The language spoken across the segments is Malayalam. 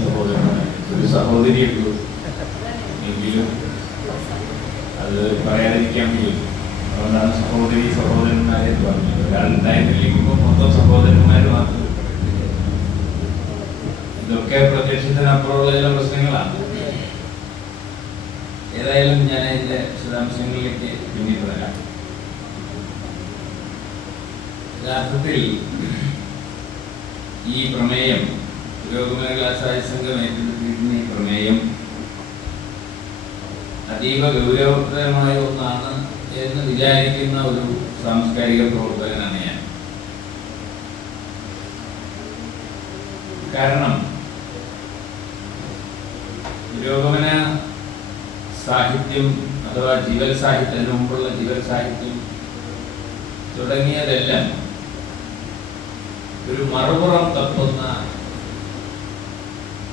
സഹോദരന്മാരെ, ഒരു സഹോദരിയുള്ളൂ എങ്കിലും അത് പറയാതിരിക്കാൻ വയ്യ. അതുകൊണ്ടാണ് സഹോദരന്മാരെ പറഞ്ഞത്. ഒരാളുണ്ടായിരുന്നില്ലെങ്കിൽ മൊത്തം സഹോദരന്മാർ മാത്രം. ഇതൊക്കെ പ്രത്യക്ഷത്തിനപ്പുറമുള്ള ചില പ്രശ്നങ്ങളാണ്. ഏതായാലും ഞാൻ അതിന്റെ വിശദാംശങ്ങളിലേക്ക് പിന്നീട് വരാം. യഥാർത്ഥത്തിൽ ഈ പ്രമേയം, പുരോഗമന ക്ലാസായ സംഘം ഏറ്റെടുത്തിരിക്കുന്ന ഈ പ്രമേയം അതീവ ഗൗരവപ്രദമായ ഒന്നാണ് എന്ന് വിചാരിക്കുന്ന ഒരു സാംസ്കാരിക പ്രവർത്തകനാണ് ഞാൻ. കാരണം പുരോഗമന സാഹിത്യം അഥവാ ജീവൽ സാഹിത്യം, അതിനു മുമ്പുള്ള ജീവൽ സാഹിത്യം തുടങ്ങിയതെല്ലാം ഒരു മറുപുറം തപ്പുന്ന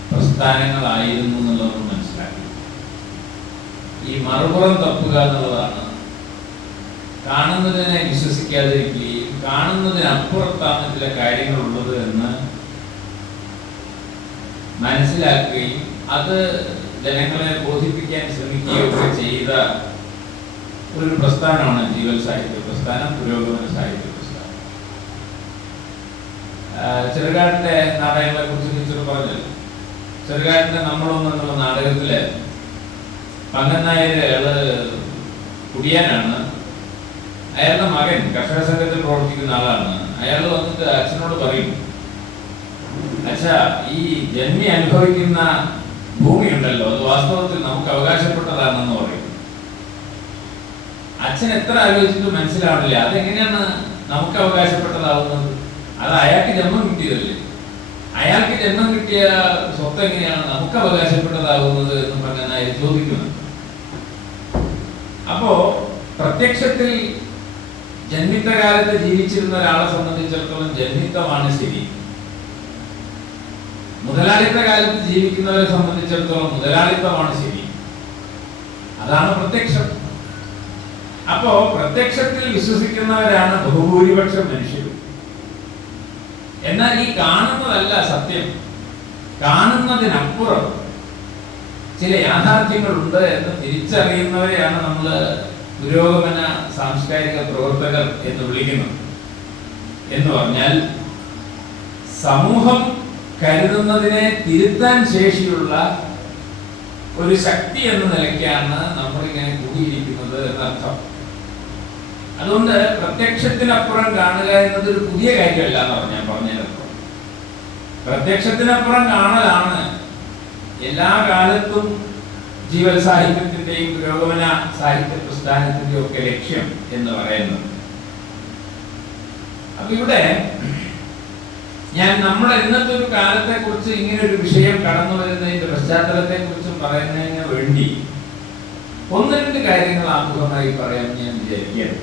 പ്രസ്ഥാനങ്ങളായിരുന്നു എന്നുള്ളതൊന്നും മനസ്സിലാക്കി. ഈ മറുപുറം തപ്പുക എന്നുള്ളതാണ് കാണുന്നതിനെ വിശ്വസിക്കാതിരിക്കുകയും കാണുന്നതിനപ്പുറത്താണ് ചില കാര്യങ്ങളുള്ളത് എന്ന് മനസ്സിലാക്കുകയും അത് ജനങ്ങളെ ബോധിപ്പിക്കാൻ ശ്രമിക്കുകയൊക്കെ ചെയ്ത ഒരു പ്രസ്ഥാനമാണ് ജീവൽ സാഹിത്യ പ്രസ്ഥാനം, പുരോഗമന സാഹിത്യ പ്രസ്ഥാനം. ചെറുകാടിന്റെ നാടകങ്ങളെ കുറിച്ച് ടീച്ചർ പറഞ്ഞല്ലോ. ചെറുകാടിന്റെ നമ്മളൊന്നും എന്നുള്ള നാടകത്തില് പങ്കൻ നായർ, അയാള് കുടിയാനാണ്. അയാളുടെ മകൻ കർഷക സംഘത്തിൽ പ്രവർത്തിക്കുന്ന ആളാണ്. അയാൾ വന്നിട്ട് അച്ഛനോട് പറയും, അച്ഛാ, ഈ ജന്മി അനുഭവിക്കുന്ന ഭൂമി ഉണ്ടല്ലോ, അത് വാസ്തവത്തിൽ നമുക്ക് അവകാശപ്പെട്ടതാണെന്ന് പറയും. അച്ഛൻ എത്ര ആലോചിച്ചിട്ട് മനസ്സിലാവണില്ല, അതെങ്ങനെയാണ് നമുക്ക് അവകാശപ്പെട്ടതാവുന്നത്? അത് അയാൾക്ക് ജന്മം കിട്ടിയതല്ലേ. അയാൾക്ക് ജന്മം കിട്ടിയ സ്വത്ത് എങ്ങനെയാണ് നമുക്ക് അവകാശപ്പെട്ടതാവുന്നത് എന്ന് പറഞ്ഞാൽ ചോദിക്കുന്നത്. അപ്പോ പ്രത്യക്ഷത്തിൽ ജന്മിത്ത കാലത്ത് ജീവിച്ചിരുന്ന ഒരാളെ സംബന്ധിച്ചിടത്തോളം ജന്മിത്തമാണ് ശരി. മുതലാളിത്ത കാലത്ത് ജീവിക്കുന്നവരെ സംബന്ധിച്ചിടത്തോളം മുതലാളിത്തമാണ് ശരി. അതാണ് പ്രത്യക്ഷം. അപ്പോ പ്രത്യക്ഷത്തിൽ വിശ്വസിക്കുന്നവരാണ് ബഹുഭൂരിപക്ഷം മനുഷ്യരും. എന്നാൽ ഈ കാണുന്നതല്ല സത്യം. കാണുന്നതിനപ്പുറം ചില യാഥാർത്ഥ്യങ്ങളുണ്ട് എന്ന് തിരിച്ചറിയുന്നവരെയാണ് നമ്മൾ പുരോഗമന സാംസ്കാരിക പ്രവർത്തകർ എന്ന് വിളിക്കുന്നത്. എന്ന് പറഞ്ഞാൽ സമൂഹം കരുതുന്നതിനെ തിരുത്താൻ ശേഷിയുള്ള ഒരു ശക്തി എന്ന നിലയ്ക്കാണ് നമ്മളിങ്ങനെ കൂടിയിരിക്കുന്നത് എന്നർത്ഥം. അതുകൊണ്ട് പ്രത്യക്ഷത്തിനപ്പുറം കാണുക എന്നത് ഒരു പുതിയ കാര്യമല്ല എന്ന് ഞാൻ പറഞ്ഞതിനപ്പുറം പ്രത്യക്ഷത്തിനപ്പുറം കാണലാണ് എല്ലാ കാലത്തും ജീവൽ സാഹിത്യത്തിന്റെയും പുരോഗമന സാഹിത്യ പ്രസ്ഥാനത്തിന്റെയും ഒക്കെ ലക്ഷ്യം എന്ന് പറയുന്നത്. അപ്പൊ ഇവിടെ ഞാൻ നമ്മുടെ ഇന്നത്തെ ഒരു കാലത്തെ കുറിച്ച് ഇങ്ങനെ ഒരു വിഷയം കടന്നു വരുന്നതിന്റെ പശ്ചാത്തലത്തെ കുറിച്ചും പറയുന്നതിന് വേണ്ടി ഒന്ന് രണ്ട് കാര്യങ്ങൾ ആമുഖമായി പറയാൻ ഞാൻ വിചാരിക്കുകയാണ്.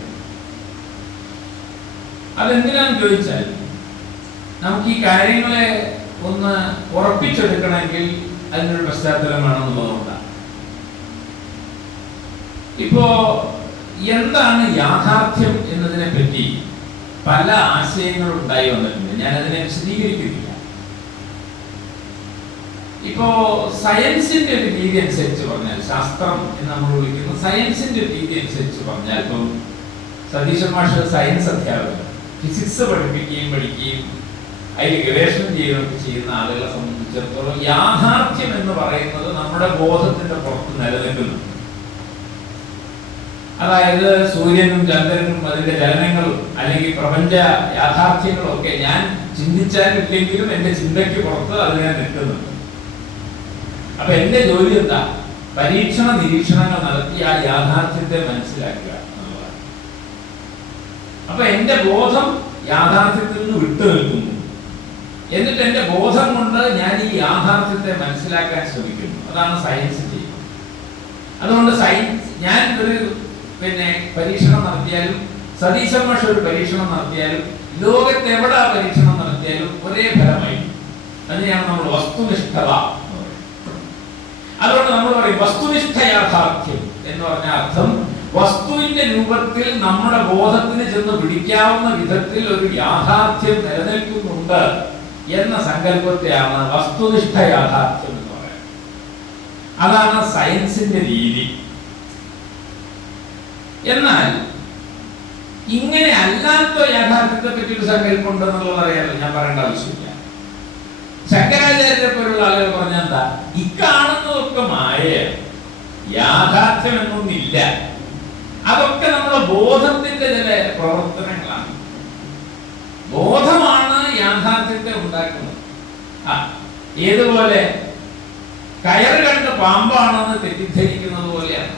അതെന്തിനാന്ന് ചോദിച്ചാൽ നമുക്ക് ഈ കാര്യങ്ങളെ ഒന്ന് ഉറപ്പിച്ചെടുക്കണമെങ്കിൽ അതിനൊരു പശ്ചാത്തലം വേണമെന്നുള്ളതുകൊണ്ടാണ്. ഇപ്പോ എന്താണ് യാഥാർത്ഥ്യം എന്നതിനെ പറ്റി പല ആശയങ്ങളും ഉണ്ടായി വന്നിട്ടുണ്ട്. ഞാൻ അതിനെ വിശദീകരിക്കുന്നില്ല. ഇപ്പോ സയൻസിന്റെ ഒരു രീതി അനുസരിച്ച് പറഞ്ഞാൽ, ശാസ്ത്രം എന്ന് നമ്മൾ വിളിക്കുന്ന സയൻസിന്റെ രീതി അനുസരിച്ച് പറഞ്ഞാൽ, ഇപ്പം സതീശൻ മാഷ് സയൻസ് അധ്യാപകൻ, ഫിസിക്സ് പഠിക്കുകയും അതിൽ ഗവേഷണം ചെയ്യുന്ന ആളുകളെ സംബന്ധിച്ചിടത്തോളം യാഥാർത്ഥ്യം എന്ന് പറയുന്നത് നമ്മുടെ ബോധത്തിന്റെ പുറത്ത് നിലനിൽക്കുന്നു. അതായത് സൂര്യനും ചന്ദ്രനും അതിന്റെ ചലനങ്ങളും അല്ലെങ്കിൽ പ്രപഞ്ച യാഥാർത്ഥ്യങ്ങളും ഒക്കെ ഞാൻ ചിന്തിച്ചാലില്ലെങ്കിലും എന്റെ ചിന്തയ്ക്ക് പുറത്ത് അതിനെ നിൽക്കുന്നുണ്ട്. അപ്പൊ എന്റെ ജോലി എന്താ? പരീക്ഷണ നിരീക്ഷണങ്ങൾ നടത്തി ആ യാഥാർത്ഥ്യത്തെ മനസ്സിലാക്കുക എന്നുള്ളതാണ്. അപ്പൊ എന്റെ ബോധം യാഥാർത്ഥ്യത്തിൽ നിന്ന് വിട്ടു നിൽക്കുന്നു. എന്നിട്ട് എന്റെ ബോധം കൊണ്ട് ഞാൻ ഈ യാഥാർത്ഥ്യത്തെ മനസ്സിലാക്കാൻ ശ്രമിക്കുന്നു. അതാണ് സയൻസ് ചെയ്യുന്നത്. അതുകൊണ്ട് സയൻസ് ഞാൻ ഒരു പരീക്ഷണം നടത്തിയാലും, സതീശൻ മാഷ് ഒരു പരീക്ഷണം നടത്തിയാലും, ലോകത്ത് എവിടെ പരീക്ഷണം നടത്തിയാലും ഒരേ ഫലമായി. അതിനെയാണ് നമ്മൾ വസ്തുനിഷ്ഠത. അതുകൊണ്ട് നമ്മൾ പറയും വസ്തുനിഷ്ഠ യാഥാർത്ഥ്യം എന്ന് പറഞ്ഞ അർത്ഥം വസ്തുവിന്റെ രൂപത്തിൽ നമ്മുടെ ബോധത്തിന് ചെന്ന് പിടിക്കാവുന്ന വിധത്തിൽ ഒരു യാഥാർത്ഥ്യം നിലനിൽക്കുന്നുണ്ട് എന്ന സങ്കല്പത്തെയാണ് വസ്തുനിഷ്ഠ യാഥാർത്ഥ്യം എന്ന് പറയുന്നത്. അതാണ് സയൻസിന്റെ രീതി. എന്നാൽ ഇങ്ങനെ അല്ലാത്ത യാഥാർത്ഥ്യത്തെ പറ്റി ഒരു സങ്കല്പം ഉണ്ടെന്നുള്ളത് അറിയാമല്ലോ, ഞാൻ പറയേണ്ട ആവശ്യമില്ല. ശങ്കരാചാര്യരെ പോലുള്ള ആളുകൾ പറഞ്ഞാൽ എന്താ, ഇക്കാണുന്നതൊക്കെ മായ, യാഥാർത്ഥ്യം എന്നൊന്നില്ല, അതൊക്കെ നമ്മുടെ ബോധത്തിന്റെ ചില പ്രവർത്തനങ്ങളാണ്. ബോധമാണ് യാഥാർത്ഥ്യത്തെ ഉണ്ടാക്കുന്നത്. ഏതുപോലെ കയറ് കണ്ട് പാമ്പാണെന്ന് തെറ്റിദ്ധരിക്കുന്നത് പോലെയാണ്.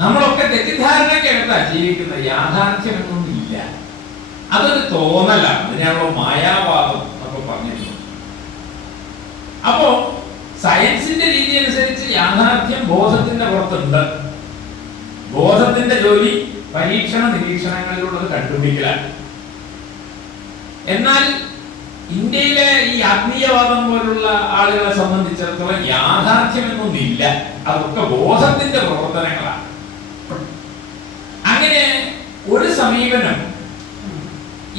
നമ്മളൊക്കെ തെറ്റിദ്ധാരണയ്ക്കകത്താ ജീവിക്കുന്നത്, യാഥാർത്ഥ്യം എന്നൊന്നില്ല, അതൊരു തോന്നലാണ്. അതിനാണോ മായാവാദം എന്നൊക്കെ പറഞ്ഞിരുന്നു. അപ്പോ സയൻസിന്റെ രീതി അനുസരിച്ച് യാഥാർത്ഥ്യം ബോധത്തിന്റെ പുറത്തുണ്ട്. ബോധത്തിന്റെ ജോലി പരീക്ഷണ നിരീക്ഷണങ്ങളിലൂടെ കണ്ടുപിടിക്കലാണ്. എന്നാൽ ഇന്ത്യയിലെ ഈ ആത്മീയവാദം പോലുള്ള ആളുകളെ സംബന്ധിച്ചിടത്തോളം യാഥാർത്ഥ്യം എന്നൊന്നില്ല, അതൊക്കെ ബോധത്തിന്റെ പ്രവർത്തനങ്ങളാണ്. അങ്ങനെ ഒരു സമീപനം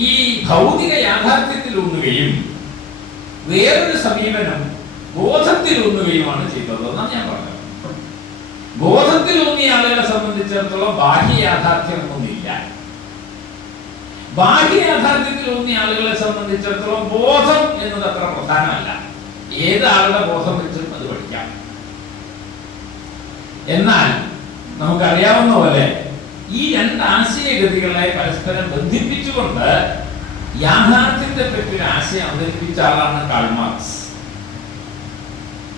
ഈ ഭൗതിക യാഥാർത്ഥ്യത്തിലൂന്നുകയും വേറൊരു സമീപനം ബോധത്തിലൂന്നുകയുമാണ് ചെയ്തതെന്നാണ് ഞാൻ പറഞ്ഞത്. ബോധത്തിലൂന്നിയ ആളുകളെ സംബന്ധിച്ചിടത്തോളം ബാഹ്യ യാഥാർത്ഥ്യം എന്നൊന്നില്ല. ബാഹ്യ യാഥാർത്ഥ്യത്തിലൂന്നിയ ആളുകളെ സംബന്ധിച്ചിടത്തോളം ബോധം എന്നത് അത്ര പ്രധാനമല്ല. ഏത് ആളുടെ ബോധം വെച്ചും അത് പഠിക്കാം. എന്നാൽ നമുക്കറിയാവുന്ന പോലെ ഈ രണ്ട് ആശയഗതികളെ പരസ്പരം ബന്ധിപ്പിച്ചുകൊണ്ട് യാഥാർത്ഥ്യത്തെ പറ്റി ഒരു ആശയം അവതരിപ്പിച്ച ആളാണ് കാൾ മാർക്സ്.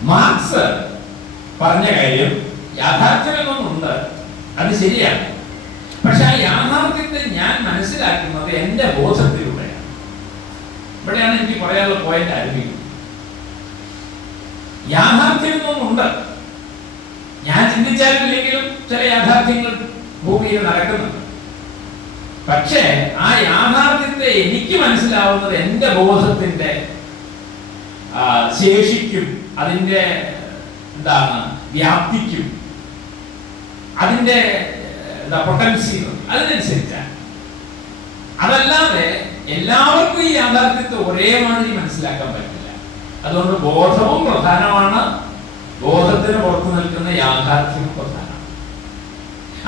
മാർക്സ് പറഞ്ഞ കാര്യം യാഥാർത്ഥ്യം എന്നൊന്നുണ്ട്, അത് ശരിയാണ്. പക്ഷെ ആ യാഥാർത്ഥ്യത്തെ ഞാൻ മനസ്സിലാക്കുന്നത് എന്റെ ബോധത്തിലൂടെയാണ്. ഇവിടെയാണ് എനിക്ക് പറയാനുള്ള പോയിന്റ് ആരംഭിക്കുന്നത്. യാഥാർത്ഥ്യം എന്നൊന്നുണ്ട്, ഞാൻ ചിന്തിച്ചാലും ഇല്ലെങ്കിലും ചില യാഥാർത്ഥ്യങ്ങൾ ഭൂമിയിൽ നടക്കുന്നുണ്ട്. പക്ഷേ ആ യാഥാർത്ഥ്യത്തെ എനിക്ക് മനസ്സിലാവുന്നത് എന്റെ ബോധത്തിന്റെ ശേഷിക്കും അതിന്റെ എന്താണ് വ്യാപ്തിക്കും അതിന്റെ പൊട്ടൻസി അതിനനുസരിച്ചാണ്. അതല്ലാതെ എല്ലാവർക്കും ഈ യാഥാർത്ഥ്യത്തെ ഒരേ മാതിരി മനസ്സിലാക്കാൻ പറ്റില്ല. അതുകൊണ്ട് ബോധവും പ്രധാനമാണ്, ബോധത്തിന് പുറത്തു നിൽക്കുന്ന യാഥാർത്ഥ്യവും പ്രധാനമാണ്.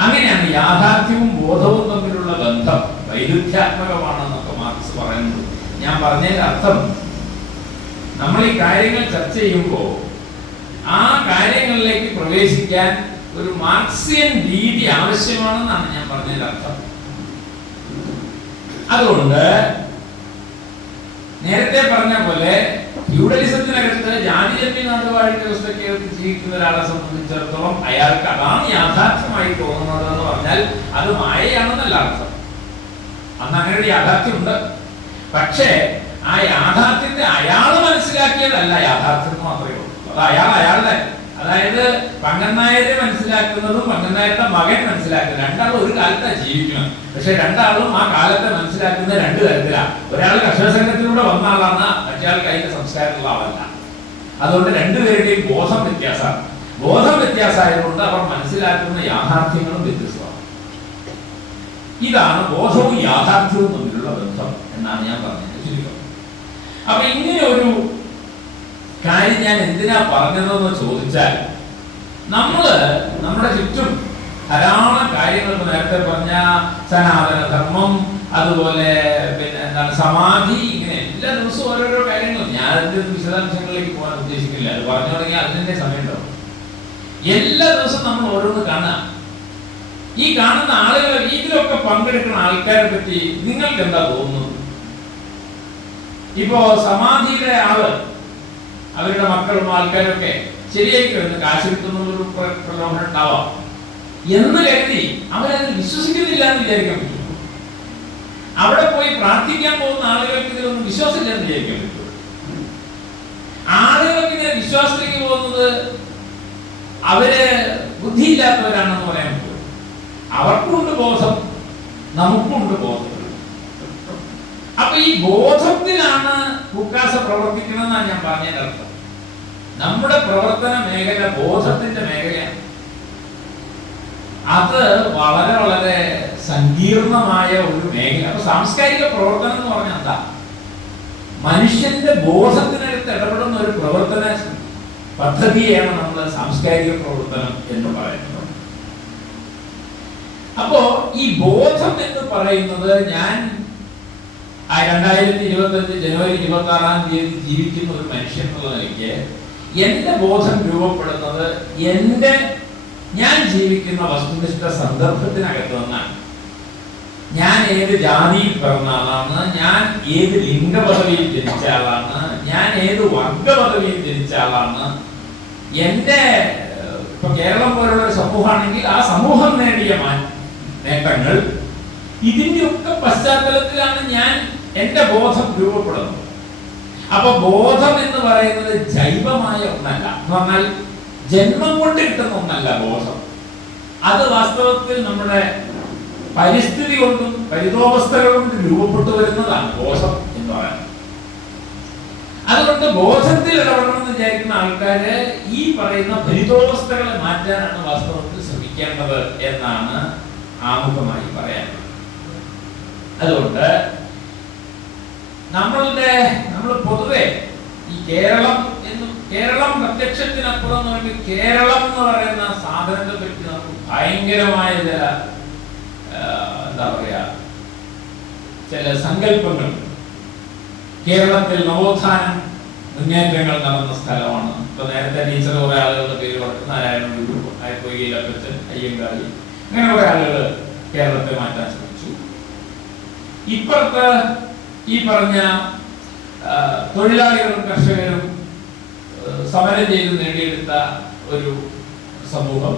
അങ്ങനെയാണ് യാഥാർത്ഥ്യവും ബോധവും തമ്മിലുള്ള ബന്ധം വൈരുദ്ധ്യാത്മകമാണെന്നൊക്കെ മാർക്സ് പറയുന്നത്. ഞാൻ പറഞ്ഞതിന്റെ അർത്ഥം, നമ്മൾ ഈ കാര്യങ്ങൾ ചർച്ച ചെയ്യുമ്പോൾ ആ കാര്യങ്ങളിലേക്ക് പ്രവേശിക്കാൻ ഒരു മാർക്സിയൻ രീതി ആവശ്യമാണെന്നാണ് ഞാൻ പറഞ്ഞതിന്റെ അർത്ഥം. അതുകൊണ്ട് നേരത്തെ പറഞ്ഞ പോലെ ഫ്യൂഡലിസത്തിനകത്ത് ജാതിജന്യ നാടുവാഴി വ്യവസ്ഥയ്ക്കകത്ത് ജീവിക്കുന്ന ഒരാളെ സംബന്ധിച്ചിടത്തോളം അയാൾക്ക് അതാണ് യാഥാർത്ഥ്യമായി തോന്നുന്നത് എന്ന് പറഞ്ഞാൽ അത് മായയാണെന്നല്ല അർത്ഥം. അന്ന് അങ്ങനെ ഒരു യാഥാർത്ഥ്യം ഉണ്ട്. പക്ഷേ ആ യാഥാർത്ഥ്യത്തെ അയാൾ മനസ്സിലാക്കിയതല്ല യാഥാർത്ഥ്യം എന്ന് മാത്രമേ ഉള്ളൂ. അത് അയാളുടെ, അതായത് പങ്കൻ നായരെ മനസ്സിലാക്കുന്നതും പങ്കൻ നായരുടെ മകൻ മനസ്സിലാക്കുന്നത് രണ്ടാളും ഒരു കാലത്താണ് ജീവിക്കുന്നത്. പക്ഷെ രണ്ടാളും ആ കാലത്തെ മനസ്സിലാക്കുന്നത് രണ്ട് തരത്തിലാണ്. ഒരാൾ കർഷക സംഘത്തിലൂടെ വന്ന ആളാണ്, മറ്റേയാൾക്ക് അതിന്റെ സംസ്കാരമുള്ള ആളല്ല. അതുകൊണ്ട് രണ്ടുപേരുടെയും ബോധം വ്യത്യാസമാണ്. ബോധം വ്യത്യാസമായതുകൊണ്ട് അവർ മനസ്സിലാക്കുന്ന യാഥാർത്ഥ്യങ്ങളും വ്യത്യസ്തമാണ്. ഇതാണ് ബോധവും യാഥാർത്ഥ്യവും തമ്മിലുള്ള ബന്ധം എന്നാണ് ഞാൻ പറഞ്ഞത് ചുരുക്കം. അപ്പൊ ഇങ്ങനെ ഒരു കാര്യം ഞാൻ എന്തിനാ പറഞ്ഞതെന്ന് ചോദിച്ചാൽ, നമ്മുടെ ചുറ്റും ധാരാളം കാര്യങ്ങൾ നേരത്തെ പറഞ്ഞ സനാതന ധർമ്മം, അതുപോലെ പിന്നെ എന്താണ് സമാധി, ഇങ്ങനെ എല്ലാ ദിവസവും ഓരോരോ കാര്യങ്ങൾ. ഞാൻ അതിന്റെ വിശദാംശങ്ങളിലേക്ക് പോകാൻ ഉദ്ദേശിക്കില്ല, അത് പറഞ്ഞു തുടങ്ങിയാൽ അതിന്റെ സമയം ഉണ്ടാവും. എല്ലാ ദിവസവും നമ്മൾ ഓരോന്ന് കാണാം. ഈ കാണുന്ന ആളുകൾ, ഇതിലൊക്കെ പങ്കെടുക്കുന്ന ആൾക്കാരെ പറ്റി നിങ്ങൾക്ക് എന്താ തോന്നുന്നത്? ഇപ്പോ സമാധിയുടെ ആള്, അവരുടെ മക്കളും ആൾക്കാരൊക്കെ ശരിയായിക്കൊന്ന് കാശ് കിട്ടുന്നൊരു പ്രലോഭനം ഉണ്ടാവാം എന്ന് കരുതി അവരത് വിശ്വസിക്കുന്നില്ല എന്ന് വിചാരിക്കാൻ പറ്റും. അവിടെ പോയി പ്രാർത്ഥിക്കാൻ പോകുന്ന ആളുകൾക്ക് ഇതിലൊന്നും വിശ്വാസമില്ല എന്ന് വിചാരിക്കാൻ പറ്റും. ആളുകൾക്ക് ഇങ്ങനെ വിശ്വാസത്തിലേക്ക് പോകുന്നത് അവര് ബുദ്ധിയില്ലാത്തവരാണെന്ന് പറയാൻ പറ്റും. അവർക്കുണ്ട് ബോധം, നമുക്കുണ്ട് ബോധം. അപ്പൊ ഈ ബോധത്തിലാണ് ഭൂക്കാസ പ്രവർത്തിക്കണമെന്നാണ് ഞാൻ പറഞ്ഞതിന്റെ അർത്ഥം. നമ്മുടെ പ്രവർത്തന മേഖല ബോധത്തിന്റെ മേഖലയാണ്. അത് വളരെ വളരെ സങ്കീർണമായ ഒരു മേഖല. അപ്പൊ സാംസ്കാരിക പ്രവർത്തനം എന്ന് പറഞ്ഞാൽ എന്താ? മനുഷ്യന്റെ ബോധത്തിനകത്ത് ഇടപെടുന്ന ഒരു പ്രവർത്തന പദ്ധതിയാണ് നമ്മൾ സാംസ്കാരിക പ്രവർത്തനം എന്ന് പറയുന്നത്. അപ്പോ ഈ ബോധം എന്ന് പറയുന്നത്, ഞാൻ 2025 ജനുവരി 26 ജീവിക്കുന്ന ഒരു മനുഷ്യൻ എന്നുള്ള നിലയ്ക്ക് എന്റെ ബോധം രൂപപ്പെടുന്നത് ഞാൻ ജീവിക്കുന്ന വസ്തുനിഷ്ഠ സന്ദർഭത്തിനകത്ത് നിന്നാണ്. ഞാൻ ഏത് ജാതിയിൽ പിറന്ന ആളാണ്, ഞാൻ ഏത് ലിംഗപദവിയിൽ ജനിച്ച ആളാണ്, ഞാൻ ഏത് വർഗപദവിയിൽ ജനിച്ച ആളാണ്, എന്റെ ഇപ്പൊ കേരളം പോലുള്ള ഒരു സമൂഹമാണെങ്കിൽ ആ സമൂഹം നേടിയ നേട്ടങ്ങൾ, ഇതിന്റെ ഒക്കെ പശ്ചാത്തലത്തിലാണ് എന്റെ ബോധം രൂപപ്പെടുന്നത്. അപ്പൊ ബോധം എന്ന് പറയുന്നത് ജൈവമായ ഒന്നല്ല, എന്ന് പറഞ്ഞാൽ ജന്മം കൊണ്ട് കിട്ടുന്ന ഒന്നല്ല ബോധം. അത് വാസ്തവത്തിൽ നമ്മുടെ പരിസ്ഥിതി കൊണ്ടും പരിതോവസ്ഥകൾ കൊണ്ട് രൂപപ്പെട്ടു വരുന്നതാണ് ബോധം എന്ന് പറയുന്നത്. അതുകൊണ്ട് ബോധത്തിൽ ഇടപെടണം എന്ന് വിചാരിക്കുന്ന ആൾക്കാര് ഈ പറയുന്ന പരിതോവസ്ഥകളെ മാറ്റാനാണ് വാസ്തവത്തിൽ ശ്രമിക്കേണ്ടത് എന്നാണ് ആമുഖമായി പറയാനുള്ളത്. അതുകൊണ്ട് നമ്മൾ പൊതുവെ ഈ കേരളം പ്രത്യക്ഷത്തിനപ്പുറം എന്ന് പറയുമ്പോൾ കേരളം എന്ന് പറയുന്ന സാധനത്തെ പറ്റി നമുക്ക് ഭയങ്കരമായ ചില സങ്കല്പങ്ങൾ. കേരളത്തിൽ നവോത്ഥാനം മുന്നേറ്റങ്ങൾ നടന്ന സ്ഥലമാണ്. ഇപ്പൊ നേരത്തെ ടീച്ചർ കുറെ ആളുകളുടെ പേര് പറഞ്ഞു, നാരായണ ഗുരു, പൊയ്കയിലപ്പച്ചൻ, അയ്യങ്കാളി, അങ്ങനെ കുറെ ആളുകൾ കേരളത്തെ മാറ്റാൻ ശ്രമിച്ചു. ഇപ്പുറത്ത് ഈ പറഞ്ഞ തൊഴിലാളികളും കർഷകരും സമരം ചെയ്ത് നേടിയെടുത്ത ഒരു സമൂഹം,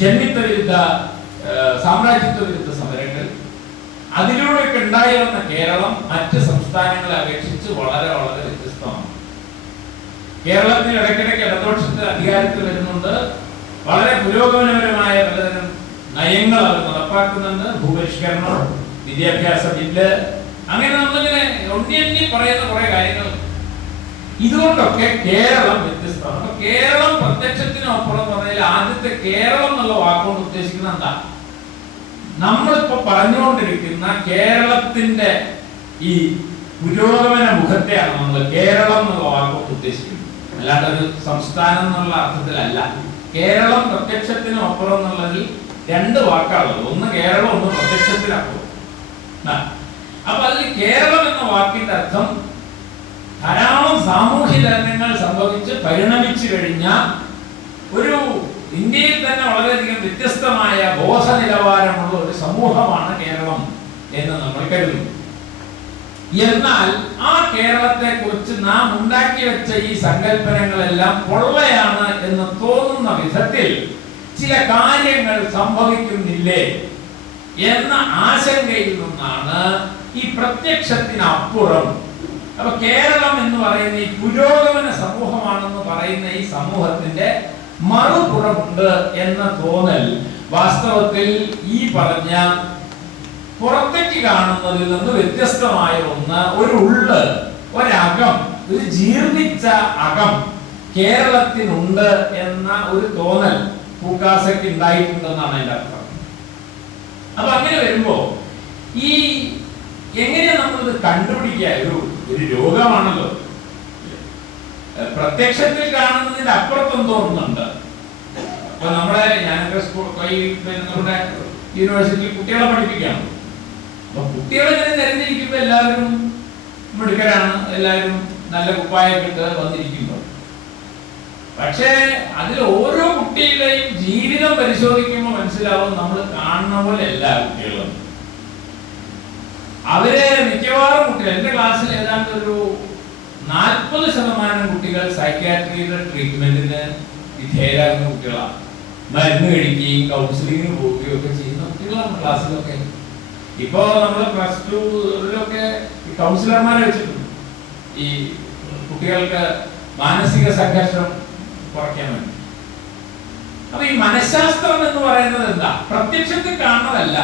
ജന്മിത്വ വിരുദ്ധ സാമ്രാജ്യത്വ വിരുദ്ധ സമരങ്ങൾ, അതിലൂടെയൊക്കെ ഉണ്ടായിരുന്ന കേരളം മറ്റ് സംസ്ഥാനങ്ങളെ അപേക്ഷിച്ച് വളരെ വളരെ വ്യത്യസ്തമാണ്. കേരളത്തിൽ ഇടയ്ക്കിടയ്ക്ക് ഇടതുപക്ഷത്തിൽ അധികാരത്തിൽ വരുന്നുണ്ട്. വളരെ പുരോഗമനപരമായ പലതരം നയങ്ങൾ അവർ നടപ്പാക്കുന്നുണ്ട്. ഭൂപരിഷ്കരണം, വിദ്യാഭ്യാസ ബില്ല്, അങ്ങനെ നമ്മളിങ്ങനെ ഒന്നി പറയുന്ന കുറെ കാര്യങ്ങൾ. ഇതുകൊണ്ടൊക്കെ കേരളം വ്യത്യസ്തമാണ്. കേരളം പ്രത്യക്ഷത്തിനപ്പുറം എന്ന് പറഞ്ഞാൽ ആദ്യത്തെ കേരളം എന്നുള്ള വാക്കുകൊണ്ട് ഉദ്ദേശിക്കുന്നത് എന്താ? നമ്മളിപ്പോ പറഞ്ഞുകൊണ്ടിരിക്കുന്ന കേരളത്തിന്റെ ഈ പുരോഗമന മുഖത്തെയാണ് നമ്മൾ കേരളം എന്നുള്ള വാക്കുകൊണ്ട് ഉദ്ദേശിക്കുന്നത്. അല്ലാണ്ട് ഒരു സംസ്ഥാനം എന്നുള്ള അർത്ഥത്തിലല്ല. കേരളം പ്രത്യക്ഷത്തിനും അപ്പുറം എന്നുള്ളതിൽ രണ്ട് വാക്കാണുള്ളത്. ഒന്ന് കേരളം, ഒന്ന് പ്രത്യക്ഷത്തിനപ്പുറം. അപ്പൊ അതിൽ കേരളം എന്ന വാക്കിന്റെ അർത്ഥം ധാരാളം സാമൂഹ്യ ചലനങ്ങൾ സംഭവിച്ച് പരിണമിച്ചു കഴിഞ്ഞ ഒരു ഇന്ത്യയിൽ തന്നെ വളരെയധികം വ്യത്യസ്തമായ ബോധ നിലവാരമുള്ള ഒരു സമൂഹമാണ് കേരളം എന്ന് നമ്മൾ കരുതുന്നു. എന്നാൽ ആ കേരളത്തെ കുറിച്ച് നാം ഉണ്ടാക്കി വെച്ച ഈ സങ്കല്പനങ്ങളെല്ലാം പൊള്ളയാണ് എന്ന് തോന്നുന്ന വിധത്തിൽ ചില കാര്യങ്ങൾ സംഭവിക്കുന്നില്ലേ എന്ന ആശങ്കയിൽ നിന്നാണ് ഈ പ്രത്യക്ഷത്തിനപ്പുറം. അപ്പൊ കേരളം എന്ന് പറയുന്ന ഈ പുരോഗമന സമൂഹമാണെന്ന് പറയുന്ന ഈ സമൂഹത്തിന്റെ മറുപുറമുണ്ട് എന്ന തോന്നൽ വാസ്തവത്തിൽ ഈ പറഞ്ഞ പുറത്തേക്ക് കാണുന്നതിൽ നിന്ന് വ്യത്യസ്തമായ ഒന്ന്, ഒരു ഉള്ള്, ഒരകം, ഒരു ജീർണിച്ച അകം കേരളത്തിനുണ്ട് എന്ന ഒരു തോന്നൽ പൂക്കാസയ്ക്ക് ഉണ്ടായിട്ടുണ്ടെന്നാണ് അതിന്റെ അർത്ഥം. അപ്പൊ അങ്ങനെ വരുമ്പോ ഈ എങ്ങനെയാ നമ്മളിത് കണ്ടുപിടിക്കുക? ഒരു രോഗമാണല്ലോ. പ്രത്യക്ഷത്തിൽ കാണുന്നതിന്റെ അപ്പുറത്തും തോന്നുന്നുണ്ട്. അപ്പൊ ഞാനൊക്കെ നമ്മുടെ യൂണിവേഴ്സിറ്റിയിൽ കുട്ടികളെ പഠിപ്പിക്കണം. അപ്പൊ കുട്ടികളെ ഇങ്ങനെ നിരന്നിരിക്കുമ്പോ എല്ലാവരും മിടുക്കരാണ്, എല്ലാവരും നല്ല കുപ്പായൊക്കെ ഇട്ട് വന്നിരിക്കുമ്പോൾ. പക്ഷേ അതിൽ ഓരോ കുട്ടിയുടെയും ജീവിതം പരിശോധിക്കുമ്പോൾ മനസ്സിലാവും നമ്മൾ കാണുന്ന പോലെ എല്ലാ കുട്ടികളും. അവര് മിക്കവാറും കുട്ടികൾ, എന്റെ ക്ലാസ്സിൽ ഏതാണ്ട് ഒരു 40% കുട്ടികൾ സൈക്യാട്രിയുടെ ട്രീറ്റ്മെന്റിന് വിധേയരാകുന്ന കുട്ടികളാണ്. മരുന്ന് കഴിക്കുകയും കൗൺസിലിങ്ങിന് പോവുകയും ഒക്കെ ചെയ്യുന്ന കുട്ടികളാണ് ക്ലാസ്സിലൊക്കെ. ഇപ്പോ നമ്മൾ +2 കൗൺസിലർമാരെ വെച്ചിട്ടുണ്ട് ഈ കുട്ടികൾക്ക് മാനസിക സംഘർഷം കുറയ്ക്കാൻ വേണ്ടി. അപ്പൊ ഈ മനഃശാസ്ത്രം എന്ന് പറയുന്നത് എന്താ? പ്രത്യക്ഷത്തിൽ കാണുന്നതല്ല,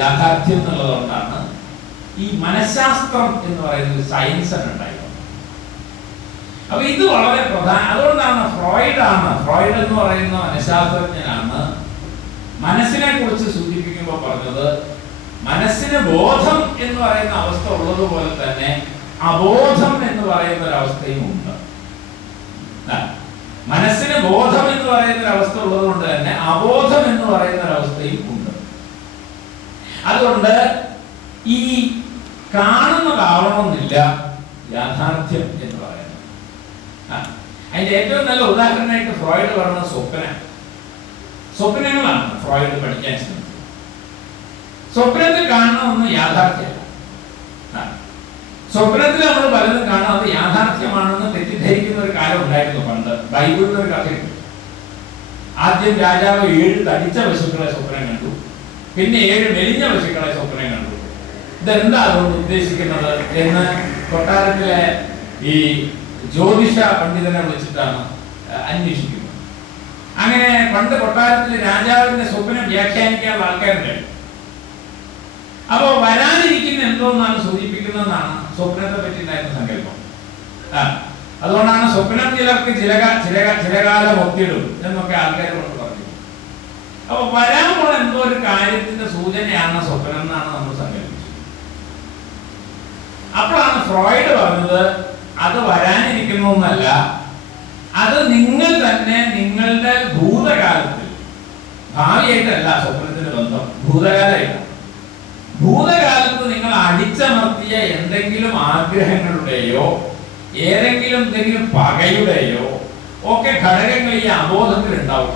യാഥാർത്ഥ്യം എന്നുള്ളതുകൊണ്ടാണ് ഈ മനഃശാസ്ത്രം എന്ന് പറയുന്ന സയൻസ് ഉണ്ടായത്. അപ്പൊ ഇത് വളരെ പ്രധാന. അതുകൊണ്ടാണ് ഫ്രോയിഡ് എന്ന് പറയുന്ന മനഃശാസ്ത്രജ്ഞനാണ് മനസ്സിനെ കുറിച്ച് സൂചിപ്പിക്കുമ്പോൾ പറഞ്ഞത്, മനസ്സിന് ബോധം എന്ന് പറയുന്ന അവസ്ഥ ഉള്ളതുപോലെ തന്നെ അബോധം എന്ന് പറയുന്ന ഒരവസ്ഥയും ഉണ്ട്. മനസ്സിന് ബോധം എന്ന് പറയുന്ന ഒരവസ്ഥ ഉള്ളത് കൊണ്ട് തന്നെ അബോധം എന്ന് പറയുന്ന ഒരവസ്ഥയും ഉണ്ട്. അതുകൊണ്ട് ഈ കാണുന്നതാവണമെന്നില്ല യാഥാർത്ഥ്യം എന്ന് പറയുന്നത്. അതിന്റെ ഏറ്റവും നല്ല ഉദാഹരണമായിട്ട് ഫ്രോയിഡ് പറയുന്നത് സ്വപ്നങ്ങളാണ്. ഫ്രോയിഡ് പഠിക്കാൻ ശ്രമിച്ചത് സ്വപ്നത്തിൽ കാണണമെന്ന് യാഥാർത്ഥ്യമല്ല. സ്വപ്നത്തിൽ നമ്മൾ പലതും കാണാം, അത് യാഥാർത്ഥ്യമാണെന്ന് തെറ്റിദ്ധരിക്കുന്ന ഒരു കാലം ഉണ്ടായിരുന്നു പണ്ട്. ബൈബിളിൽ ഒരു കഥയുണ്ട്. ആദ്യം രാജാവ് 7 തടിച്ച പശുക്കളെ സ്വപ്നം കണ്ടു, പിന്നെ 7 മെലിഞ്ഞ പശുക്കളെ സ്വപ്നം കണ്ടു. ഇതെന്താ അതുകൊണ്ട് ഉദ്ദേശിക്കുന്നത് എന്ന് കൊട്ടാരത്തിലെ ഈ ജ്യോതിഷ പണ്ഡിതനെ വിളിച്ചിട്ടാണ് അന്വേഷിക്കുന്നത്. അങ്ങനെ പണ്ട് കൊട്ടാരത്തിൽ രാജാവിന്റെ സ്വപ്നം വ്യാഖ്യാനിക്കാനുള്ള ആൾക്കാരുണ്ടായിരുന്നു. അപ്പോ വരാനിരിക്കുന്ന എന്തോന്നാണ് സൂചിപ്പിക്കുന്നതെന്നാണ് സ്വപ്നത്തെ പറ്റി ഉണ്ടായിരുന്ന സങ്കല്പം. അതുകൊണ്ടാണ് സ്വപ്നം ചിലർക്ക് ചിരകാലം ഒത്തിടും എന്നൊക്കെ ആൾക്കാർ കൊണ്ട് പറഞ്ഞു. അപ്പൊ വരാൻ പോണ എന്തോ ഒരു കാര്യത്തിന്റെ സൂചനയാണ് സ്വപ്നം എന്നാണ് നമ്മൾ സങ്കല്പിച്ചത്. അപ്പോഴാണ് ഫ്രോയിഡ് പറഞ്ഞത് അത് വരാനിരിക്കുന്നു എന്നല്ല, അത് നിങ്ങൾ തന്നെ നിങ്ങളുടെ ഭൂതകാലത്തിൽ, ഭാവിയായിട്ടല്ല സ്വപ്നത്തിന്റെ ബന്ധം, ഭൂതകാലമായിട്ടാണ്. ഭൂതകാലത്ത് നിങ്ങൾ അടിച്ചമർത്തിയ എന്തെങ്കിലും ആഗ്രഹങ്ങളുടെയോ എന്തെങ്കിലും പകയുടെയോ ഒക്കെ ഘടകങ്ങൾ ഈ അബോധത്തിൽ ഉണ്ടാവും.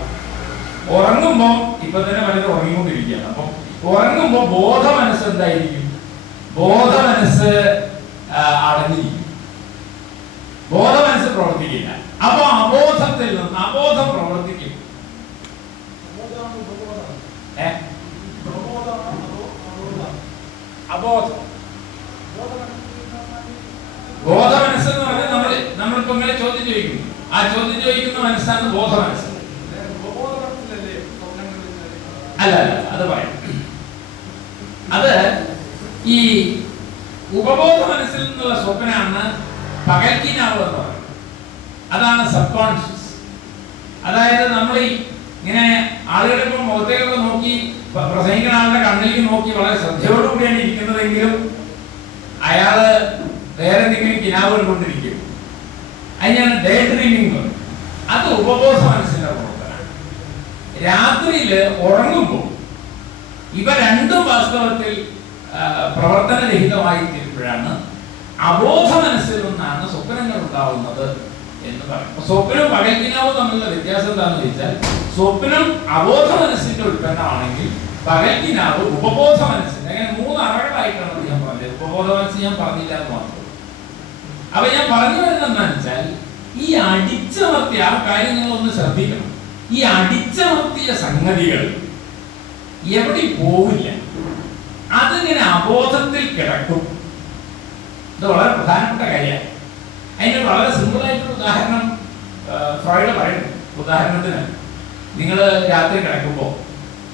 ഉറങ്ങുമ്പോ ഇപ്പൊ തന്നെ പലരും ഉറങ്ങിക്കൊണ്ടിരിക്കുകയാണ്. അപ്പൊ ഉറങ്ങുമ്പോ ബോധമനസ്സ് എന്തായിരിക്കും? ബോധമനസ്സ് അടങ്ങിയിരിക്കും, ബോധമനസ്സ് പ്രവർത്തിക്കില്ല. അപ്പൊ അബോധത്തിൽ നിന്ന് അബോധം പ്രവർത്തിക്കും. അബോധം ബോധമനസ്സ് എന്ന് പറഞ്ഞാൽ നമ്മളിപ്പോ ഇങ്ങനെ ചോദ്യം ചോദിക്കുന്നു, ആ ചോദ്യം ചോദിക്കുന്ന മനസ്സാണ് ബോധമനസ്സ്. അല്ല അത് പറയാം. അത് ഈ ഉപബോധ മനസ്സിൽ നിന്നുള്ള സ്വപ്നാണ് പകൽക്കിനാവ് എന്ന് പറയുന്നത്. അതാണ് സബ് കോൺഷ്യസ്. അതായത് നമ്മൾ ഇങ്ങനെ ആളുകളുടെ ഇപ്പം മുഖത്തേക്കൊക്കെ നോക്കി പ്രസംഗിക്കുന്ന ആളുടെ കണ്ണിലേക്ക് നോക്കി വളരെ ശ്രദ്ധയോടുകൂടിയാണ് ഇരിക്കുന്നതെങ്കിലും അയാള് വേറെ എന്തെങ്കിലും കിനാവുകൾ കൊണ്ടിരിക്കും. അതിനാണ് ഡേ ഡ്രീമിംഗ് എന്ന്. അത് ഉപബോധ മനസ്സിന്റെ പ്രവർത്തനമാണ്. രാത്രിയിൽ ഉറങ്ങുമ്പോൾ ഇവ രണ്ടും വാസ്തവത്തിൽ പ്രവർത്തനരഹിതമായി തീരുമ്പോഴാണ് അബോധ മനസ്സിൽ നിന്നാണ് സ്വപ്നങ്ങൾ ഉണ്ടാവുന്നത് എന്ന് പറയും. സ്വപ്നം പകൽക്കിനാവും തമ്മിലുള്ള വ്യത്യാസം എന്താണെന്ന് ചോദിച്ചാൽ, സ്വപ്നം അബോധ മനസ്സിന്റെ ഉൽപ്പന്നമാണെങ്കിൽ പകൽക്കിനാവ് ഉപബോധ മനസ്സിന്റെ. അങ്ങനെ 3 അറകളായിട്ടാണ് ഞാൻ പറഞ്ഞത്. ഉപബോധ മനസ്സ് ഞാൻ പറഞ്ഞില്ല എന്ന് മാത്രം. അപ്പൊ ഞാൻ പറഞ്ഞു വരുന്നത് എന്താണെന്ന് വെച്ചാൽ, ഈ അടിച്ചമർത്തിയ ആ കാര്യം നിങ്ങളൊന്ന് ശ്രദ്ധിക്കണം. ഈ അടിച്ചമർത്തിയ സംഗതികൾ എവിടെ പോവില്ല, അതിങ്ങനെ അബോധത്തിൽ കിടക്കും. ഇത് വളരെ പ്രധാനപ്പെട്ട കാര്യമാണ്. അതിന് വളരെ സിമ്പിൾ ആയിട്ടുള്ള ഉദാഹരണം ഫ്രോയിഡ് പറയുന്നു. ഉദാഹരണത്തിന്, നിങ്ങൾ രാത്രി കിടക്കുമ്പോൾ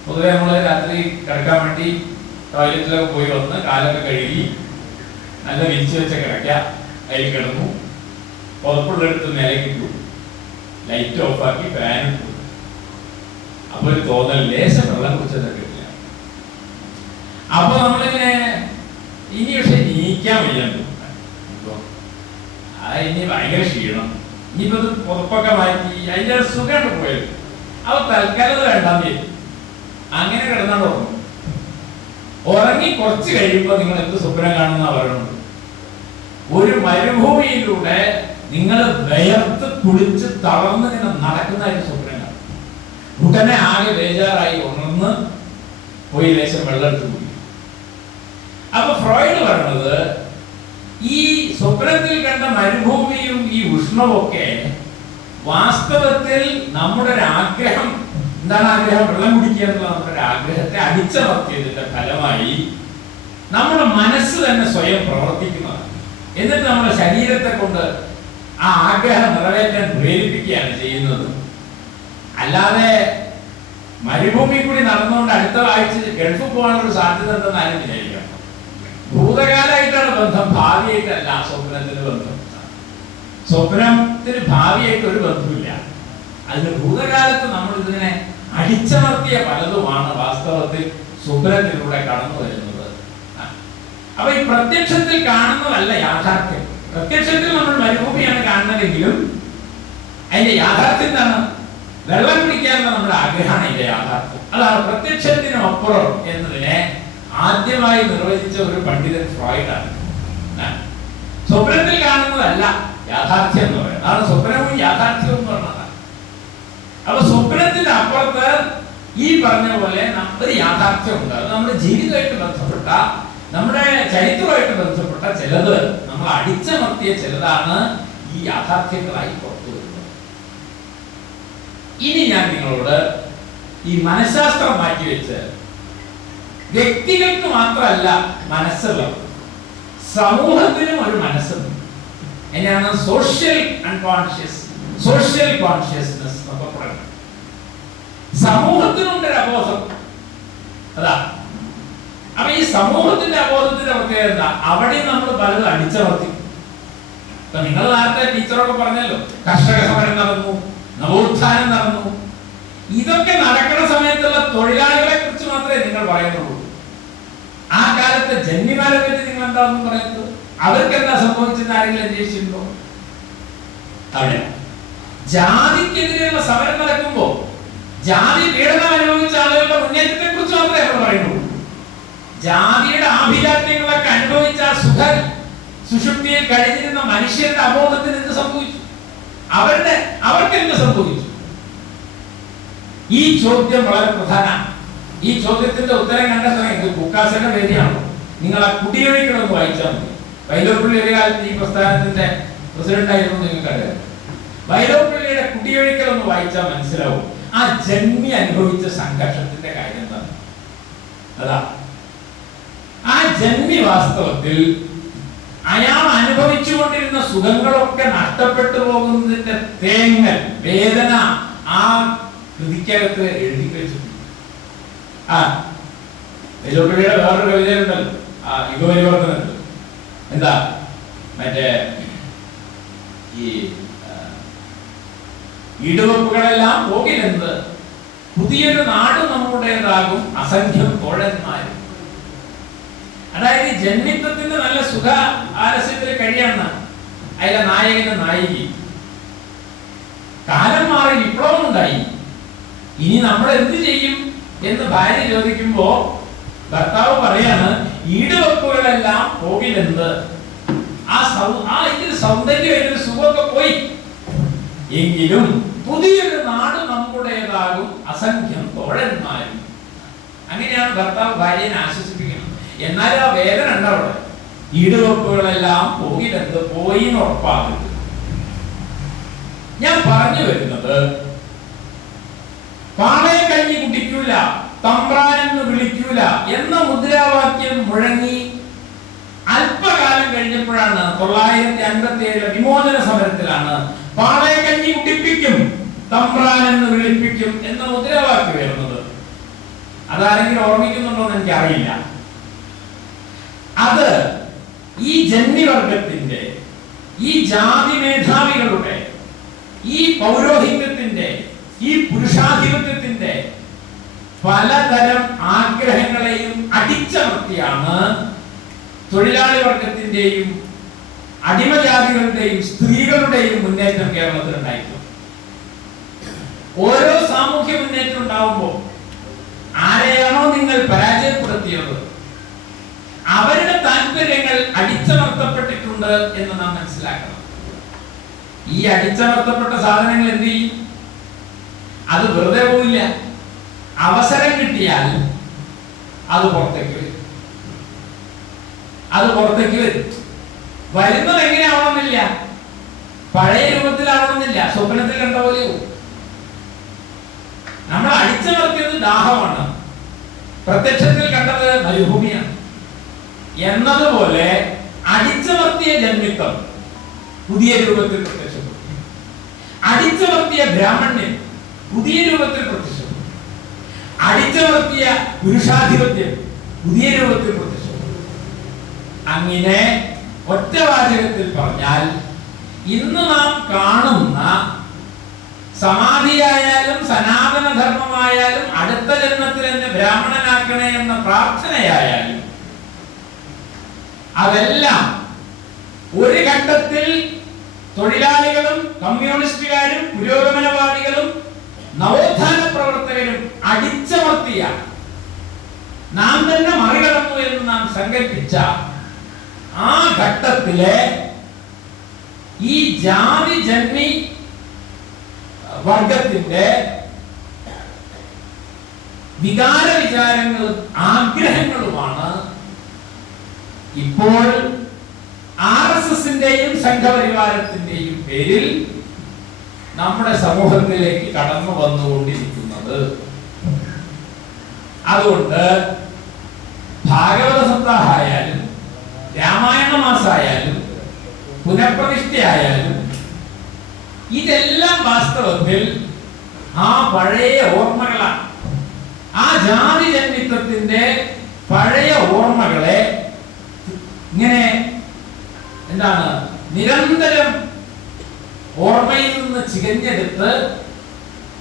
പൊതുവെ നമ്മൾ രാത്രി കിടക്കാൻ വേണ്ടി ടോയ്ലറ്റിലൊക്കെ പോയി വന്ന് കാലൊക്കെ കഴുകി നല്ല വിരിച്ചു വെച്ച കിടക്ക, അതിൽ കിടന്നു, പുറപ്പുള്ളെടുത്ത് നിലക്കിട്ടു, ലൈറ്റ് ഓഫാക്കി ഫാൻ ഇട്ടു. അപ്പൊ ഒരു തോന്നൽ, ലേശം വെള്ളം കുടിച്ചതൊക്കെ ഇല്ല. അപ്പൊ നമ്മളിങ്ങനെ ഇനി പക്ഷെ നീക്കാൻ വയ്യാണ്ട്, ഇനി ഭയങ്കര ക്ഷീണം, ഇനിയിപ്പോ ഇത് പുറപ്പൊക്കെ മാറ്റി അതിന്റെ സുഖമാണ് പോയത്. അപ്പൊ തൽക്കാലം 2-ാം തീയതി അങ്ങനെ കിടന്നാണ് ഉറങ്ങും. ഉറങ്ങി കുറച്ച് കഴിയുമ്പോ നിങ്ങൾ എന്ത് സ്വപ്നം കാണുന്ന പറയുന്നത്? ഒരു മരുഭൂമിയിലൂടെ നിങ്ങൾ വിയർത്ത് കുളിച്ച് തളർന്ന് ഇങ്ങനെ നടക്കുന്നതായിട്ട് സ്വപ്നം കാണും. ഉടനെ ആകെ ബേജാറായി ഉണർന്ന് പോയി ലേശം വെള്ളം എടുത്ത് കുടിക്കും. അപ്പൊ ഫ്രോയിഡ് പറയുന്നത്, ഈ സ്വപ്നത്തിൽ കണ്ട മരുഭൂമിയും ഈ ഉഷ്ണമൊക്കെ വാസ്തവത്തിൽ നമ്മുടെ ഒരു ആഗ്രഹം, എന്താണ് ആഗ്രഹം? വെള്ളം കുടിക്കുക എന്നുള്ള നമ്മുടെ ഒരു ആഗ്രഹത്തെ അടിച്ചമർത്തിയതിന്റെ ഫലമായി നമ്മുടെ മനസ്സ് തന്നെ സ്വയം പ്രവർത്തിക്കുന്നതാണ്. എന്നിട്ട് നമ്മുടെ ശരീരത്തെ കൊണ്ട് ആ ആഗ്രഹം നിറവേറ്റാൻ പ്രേരിപ്പിക്കുകയാണ് ചെയ്യുന്നത്. അല്ലാതെ മരുഭൂമി കൂടി നടന്നുകൊണ്ട് അടുത്ത ആഴ്ച ഗൾഫിൽ പോകാനൊരു സാധ്യത ഉണ്ടെന്ന് ആരും വിചാരിക്കണം. ഭൂതകാലമായിട്ടാണ് ബന്ധം, ഭാവിയായിട്ടല്ല സ്വപ്നത്തിന് ബന്ധം. സ്വപ്നത്തിന് ഭാവിയായിട്ട് ഒരു ബന്ധമില്ല. അതിന് ഭൂതകാലത്ത് നമ്മൾ ഇതിനെ അടിച്ചമർത്തിയ പലതുമാണ് വാസ്തവത്തിൽ സ്വപ്നത്തിലൂടെ കടന്നു വരുന്നത്. അപ്പൊ ഈ പ്രത്യക്ഷത്തിൽ കാണുന്നതല്ല യാഥാർത്ഥ്യം. പ്രത്യക്ഷത്തിൽ നമ്മൾ മരുഭൂമിയാണ് കാണുന്നതെങ്കിലും അതിന്റെ യാഥാർത്ഥ്യം എന്താണ്? വെള്ളം കുടിക്കാനുള്ള നമ്മുടെ ആഗ്രഹമാണ് അതിന്റെ യാഥാർത്ഥ്യം. അതാണ് പ്രത്യക്ഷത്തിനും അപ്പുറം എന്നതിനെ ആദ്യമായി നിർവചിച്ച ഒരു പണ്ഡിതൻ ഫ്രോയിഡാണ്. സ്വപ്നത്തിൽ കാണുന്നതല്ല യാഥാർത്ഥ്യം എന്ന് പറയുന്നത്. അതാണ് സ്വപ്നവും യാഥാർത്ഥ്യവും എന്ന് പറഞ്ഞത്. അപ്പൊ സ്വപ്നത്തിന്റെ അപ്പുറത്ത് ഈ പറഞ്ഞ പോലെ ഒരു യാഥാർത്ഥ്യമുണ്ട്. അത് നമ്മുടെ ജീവിതമായിട്ട് ബന്ധപ്പെട്ട, നമ്മുടെ ചരിത്രമായിട്ട് ബന്ധപ്പെട്ട ചിലത്, നമ്മൾ അടിച്ചമർത്തിയ ചിലതാണ് ഈ യാഥാർത്ഥ്യങ്ങളായി പുറത്തു വരുന്നത്. ഇനി ഞാൻ നിങ്ങളോട് ഈ മനഃശാസ്ത്രം മാറ്റിവെച്ച് വ്യക്തികൾക്ക് മാത്രമല്ല മനസ്സുള്ളത്, സമൂഹത്തിനും ഒരു മനസ്സുണ്ട്. അതിനാണ് സോഷ്യൽ അൺകോൺഷ്യസ്, സോഷ്യൽ കോൺഷ്യസ്നെസ് എന്നൊക്കെ പറയുന്നത്. സമൂഹത്തിനുണ്ടൊരു അബോധം. അതാ. അപ്പൊ ഈ സമൂഹത്തിന്റെ അബോധത്തിന്റെ പ്രത്യേകത എന്താ? അവിടെ നമ്മൾ പലതും അടിച്ചമർത്തി. ഇപ്പൊ നിങ്ങൾ നേരത്തെ ടീച്ചറൊക്കെ പറഞ്ഞല്ലോ, കർഷക സമരം നടന്നു, നവോത്ഥാനം നടന്നു. ഇതൊക്കെ നടക്കുന്ന സമയത്തുള്ള തൊഴിലാളികളെ കുറിച്ച് മാത്രമേ നിങ്ങൾ പറയുന്നുള്ളൂ. ആ കാലത്തെ ജന്മിമാരെ പറ്റി നിങ്ങൾ എന്താണെന്ന് പറയുന്നത്? അവർക്ക് എന്താ സംഭവിച്ചെന്ന് ആരെങ്കിലും അന്വേഷിച്ചിട്ടുണ്ടോ? അവിടെ ജാതിക്കെതിരെയുള്ള സമരം നടക്കുമ്പോ ജാതി പീഡനം അനുഭവിച്ച ആളുകളുടെ മുന്നേറ്റത്തെ കുറിച്ച് മാത്രമേ നമ്മൾ പറയുന്നുള്ളൂ. ജാതിയുടെ ആഭിജാത്യങ്ങളൊക്കെ അനുഭവിച്ച സുഷുപ്തിയിൽ കഴിഞ്ഞിരുന്ന മനുഷ്യരുടെ അബോധത്തിന് എന്ത് സംഭവിച്ചു? അവർക്ക് എന്ത് സംഭവിച്ചു? ഈ ചോദ്യം വളരെ പ്രധാനമാണ്. ഈ ചോദ്യത്തിന്റെ ഉത്തരം കണ്ടെത്തണമെങ്കിൽ ബുക്കാസിന്റെ വേദിയാണോ? നിങ്ങൾ ആ കുടിയൊഴിക്കണമെന്ന് വായിച്ചാൽ മതി. വൈലോപ്പിള്ളി ഒരു കാലത്ത് ഈ പ്രസ്ഥാനത്തിന്റെ പ്രസിഡന്റ് ആയിരുന്നു, നിങ്ങൾക്കറിയാം. വൈലോപ്പിള്ളിയുടെ കുടിയൊഴിക്കൽ ഒന്ന് വായിച്ചാൽ മനസ്സിലാവും ആ ജന്മി അനുഭവിച്ച സംഘർഷത്തിന്റെ കാര്യം എന്താണ്. അതാ ആ ജന്മി വാസ്തവത്തിൽ അയാൾ അനുഭവിച്ചുകൊണ്ടിരുന്ന സുഖങ്ങളൊക്കെ നഷ്ടപ്പെട്ടു പോകുന്നതിന്റെ തേങ്ങൽ, വേദന ആ കൃതിക്കകത്ത് എഴുതി വെച്ചിട്ടുണ്ട്. ആ വൈലോപ്പിള്ളിയുടെ വേറൊരു കവിതയുണ്ടല്ലോ, ആ യുഗപരിവർത്തനത്തിൽ. എന്താ മറ്റേ ഈ ഈടുവെപ്പുകളെല്ലാം പോകിലെന്ത്, പുതിയൊരു നാട് നമ്മുടേതാകും അസംഖ്യം തോഴന്മാരും. അതായത് ജന്മിത്വത്തിന്റെ നല്ല സുഖ ആലസ്യത്തിൽ കഴിയാണ് അതിലെ നായകനും നായികി. കാലം മാറി, വിപ്ലവം ഉണ്ടായി. ഇനി നമ്മൾ എന്ത് ചെയ്യും എന്ന് ഭാര്യ ചോദിക്കുമ്പോ ഭർത്താവ് പറയാണ്, ഈടുവെപ്പുകളെല്ലാം പോകിലെന്ത്, ഇതിൽ സൗന്ദര്യം, ഇതിൽ സുഖമൊക്കെ പോയി, എങ്കിലും പുതിയൊരു നാട് നമ്മുടേതാകും അസംഖ്യം തോഴന്മാരും. അങ്ങനെയാണ് ഭർത്താവ് ഭാര്യനെ ആശ്വസിപ്പിക്കുന്നത്. എന്നാലും ആ വേദന ഉണ്ടവിടെ. ഈടുവെപ്പുകളെല്ലാം പോകിലെന്ത്, പോയി എന്ന് ഉറപ്പാകുന്നത്. ഞാൻ പറഞ്ഞു വരുന്നത്, പാളയെ കഞ്ഞി കുടിക്കൂല, തമ്പ്രാനെന്ന് വിളിക്കൂല എന്ന മുദ്രാവാക്യം മുഴങ്ങി അല്പകാലം കഴിഞ്ഞപ്പോഴാണ് 957 വിമോചന സമരത്തിലാണ് പാളയെ കഞ്ഞി കുടിപ്പിക്കും, തമ്പ്രാനെന്ന് വിളിപ്പിക്കും എന്ന മുദ്രാവാക്യം വരുന്നത്. അതാരെങ്കിലും ഓർമ്മിക്കുന്നുണ്ടോ എന്ന് എനിക്ക് അറിയില്ല. അത് ഈ ജന്മിവർഗത്തിന്റെ, ഈ ജാതി മേധാവികളുടെ, ഈ പൗരോഹിത്യത്തിന്റെ, ഈ പുരുഷാധിപത്യത്തിന്റെ പലതരം ആഗ്രഹങ്ങളെയും അടിച്ചമർത്തിയാണ് തൊഴിലാളി വർഗത്തിന്റെയും അടിമജാതികളുടെയും സ്ത്രീകളുടെയും മുന്നേറ്റം കേരളത്തിൽ ഉണ്ടായിട്ടുള്ളത്. ഓരോ സാമൂഹ്യ മുന്നേറ്റം ഉണ്ടാവുമ്പോൾ ആരെയാണോ നിങ്ങൾ പരാജയപ്പെടുത്തിയത് അവരുടെ താല്പര്യങ്ങൾ അടിച്ചമർത്തപ്പെട്ടിട്ടുണ്ട് എന്ന് നാം മനസ്സിലാക്കണം. ഈ അടിച്ചമർത്തപ്പെട്ട സാധനങ്ങൾ എന്ത് ചെയ്യും? അത് വെറുതെ പോയില്ല. അവസരം കിട്ടിയാൽ അത് പുറത്തേക്ക് വരും. വരുന്നത് എങ്ങനെയാവണമെന്നില്ല, പഴയ രൂപത്തിലാവണമെന്നില്ല, സ്വപ്നത്തിൽ കണ്ട പോലെയോ. നമ്മൾ അടിച്ചമർത്തിയത് ദാഹമാണ്, പ്രത്യക്ഷത്തിൽ കണ്ടത് മരുഭൂമിയാണ് എന്നതുപോലെ അടിച്ചമർത്തിയ ജന്മിത്വം പുതിയ രൂപത്തിൽ പ്രത്യക്ഷപ്പെട്ടു. അടിച്ചമർത്തിയ ബ്രാഹ്മണ്യം പുതിയ രൂപത്തിൽ പ്രത്യക്ഷപ്പെട്ടു. അടിച്ചമർത്തിയ പുരുഷാധിപത്യം പുതിയ രൂപത്തിൽ പ്രത്യക്ഷപ്പെട്ടു. അങ്ങനെ ഒറ്റവാചകത്തിൽ പറഞ്ഞാൽ ഇന്ന് നാം കാണുന്ന സമാധിയായാലും സനാതന ധർമ്മമായാലും അടുത്ത ജന്മത്തിൽ എന്നെ ബ്രാഹ്മണനാക്കണേ എന്ന പ്രാർത്ഥനയായാലും അതെല്ലാം ഒരു ഘട്ടത്തിൽ തൊഴിലാളികളും കമ്മ്യൂണിസ്റ്റുകാരും പുരോഗമനവാദികളും നവോത്ഥാന പ്രവർത്തകരും അടിച്ചമർത്തിയ, നാം തന്നെ മറികടന്നു എന്ന് നാം സങ്കല്പിച്ച ആ ഘട്ടത്തിലെ ഈ ജാതി ജന്മി വർഗത്തിന്റെ വികാര വിചാരങ്ങളും ആഗ്രഹങ്ങളുമാണ് ഇപ്പോൾ RSSന്റെയും സംഘപരിവാരത്തിന്റെയും പേരിൽ നമ്മുടെ സമൂഹത്തിലേക്ക് കടന്നു വന്നുകൊണ്ടിരിക്കുന്നത്. അതുകൊണ്ട് ഭാഗവത സപ്താഹമായാലും രാമായണ മാസമായാലും പുനഃപ്രതിഷ്ഠയായാലും ഇതെല്ലാം വാസ്തവത്തിൽ ആ പഴയ ഓർമ്മകളാണ്. ആ ജാതി ജന്മിത്വത്തിന്റെ പഴയ ഓർമ്മകളെ ഇങ്ങനെ എന്താണ് നിരന്തരം ഓർമ്മയിൽ നിന്ന് ചികഞ്ഞെടുത്ത്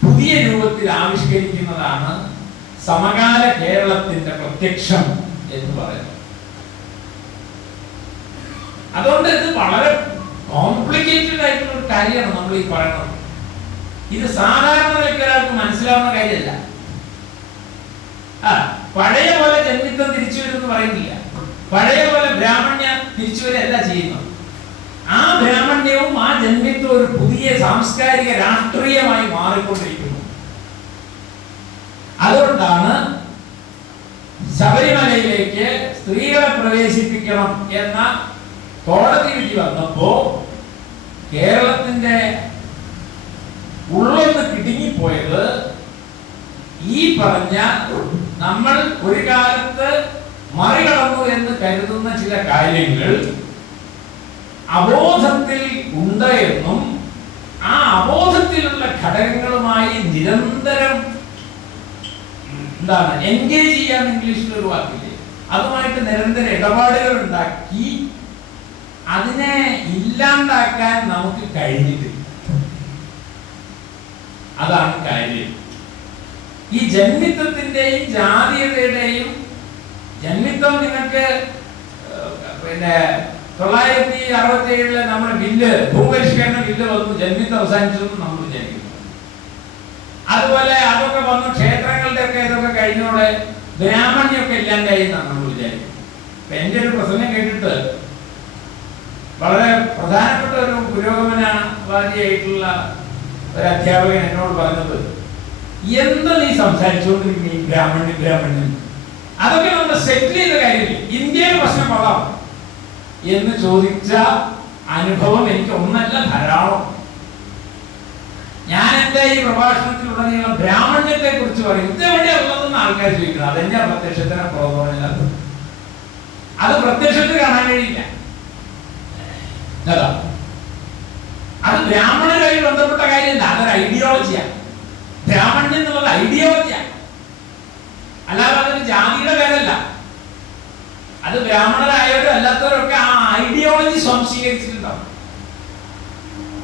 പുതിയ രൂപത്തിൽ ആവിഷ്കരിക്കുന്നതാണ് സമകാല കേരളത്തിന്റെ പ്രത്യക്ഷം എന്ന് പറയുന്നത്. അതുകൊണ്ട് ഇത് വളരെ കോംപ്ലിക്കേറ്റഡ് ആയിട്ടുള്ള ഒരു കാര്യമാണ് നമ്മൾ ഈ പറയുന്നത്. ഇത് സാധാരണ ഒരാൾക്ക് മനസ്സിലാവുന്ന കാര്യമല്ല. പഴയ പോലെ ജന്മിത്വം തിരിച്ചു വരുമെന്ന് പറയുന്നില്ല. പഴയ പോലെ ബ്രാഹ്മണ്യ തിരിച്ചു വരല്ല ചെയ്യുന്നത്. ആ ബ്രാഹ്മണ്യവും ആ ജന്മിത്വം ഒരു പുതിയ സാംസ്കാരിക രാഷ്ട്രീയമായി മാറിക്കൊണ്ടിരിക്കുന്നു. അതുകൊണ്ടാണ് ശബരിമലയിലേക്ക് സ്ത്രീകളെ പ്രവേശിപ്പിക്കണം എന്ന കോടതി വിധി വന്നപ്പോ കേരളത്തിന്റെ ഉള്ളൊന്ന് കിടുങ്ങിപ്പോയത് ഈ പറഞ്ഞ നമ്മൾ ഒരു കാലത്ത് മറികടന്നു എന്ന് കരുതുന്ന ചില കാര്യങ്ങൾ അബോധത്തിൽ ഉണ്ട് എന്നും ആ അബോധത്തിലുള്ള ഘടകങ്ങളുമായി നിരന്തരം എന്താണ് എൻഗേജ് ചെയ്യാൻ ഇംഗ്ലീഷിൽ ഒരു വാക്കില്ലേ, അതുമായിട്ട് നിരന്തരം ഇടപാടുകൾ ഉണ്ടാക്കി അതിനെ ഇല്ലാണ്ടാക്കാൻ നമുക്ക് കഴിഞ്ഞിട്ടില്ല. അതാണ് കാര്യം. ഈ ജന്മിത്വത്തിന്റെയും ജാതീയതയുടെയും ജന്മിത്വം നിങ്ങൾക്ക് പിന്നെ 967 നമ്മുടെ ബില്ല് ഭൂപരിഷ്കരണ ബില്ല് വന്നു, ജന്മിത്വം അവസാനിച്ചെന്ന് നമ്മൾ വിചാരിക്കുന്നു. അതുപോലെ അതൊക്കെ വന്നു, ക്ഷേത്രങ്ങളുടെ ഒക്കെ ഇതൊക്കെ കഴിഞ്ഞോടെ ബ്രാഹ്മണ്യൊക്കെ ഇല്ലാണ്ടായി എന്നാണ് നമ്മൾ വിചാരിക്കുന്നത്. എന്റെ ഒരു പ്രസംഗം കേട്ടിട്ട് വളരെ പ്രധാനപ്പെട്ട ഒരു പുരോഗമനവാദിയായിട്ടുള്ള ഒരു അധ്യാപകൻ എന്നോട് പറഞ്ഞത്, എന്ത് നീ സംസാരിച്ചുകൊണ്ടിരിക്കുന്ന ഈ ബ്രാഹ്മണ്യം അതൊക്കെ നമ്മൾ സെറ്റിൽ ചെയ്ത കാര്യമില്ല, ഇന്ത്യയുടെ പ്രശ്നം കൊള്ളാം എന്ന് ചോദിച്ച അനുഭവം എനിക്ക് ഒന്നല്ല ധാരാളം. ഞാൻ എന്റെ ഈ പ്രഭാഷണത്തിലുടനീളം ബ്രാഹ്മണ്യത്തെ കുറിച്ച് പറയും. ഇതെവിടെയാ ഉള്ളതെന്ന് ആൾക്കാർ ചോദിക്കുന്നത്. അതെന്നെ പ്രത്യക്ഷത്തിനെ പുറത്തോണില്ല, അത് പ്രത്യക്ഷത്തിൽ കാണാൻ കഴിയില്ല. അത് ബ്രാഹ്മണരുമായി ബന്ധപ്പെട്ട കാര്യമല്ല, അതൊരു ഐഡിയോളജിയാണ്. ബ്രാഹ്മണ്യം എന്നുള്ളത് ഐഡിയോളജിയാണ്, അല്ലാതെ അതൊരു ജാതിയുടെ പേരല്ല. അത് ബ്രാഹ്മണരായവരും അല്ലാത്തവരൊക്കെ ആ ഐഡിയോളജി സ്വാംശീകരിച്ചിട്ടുണ്ടാവും.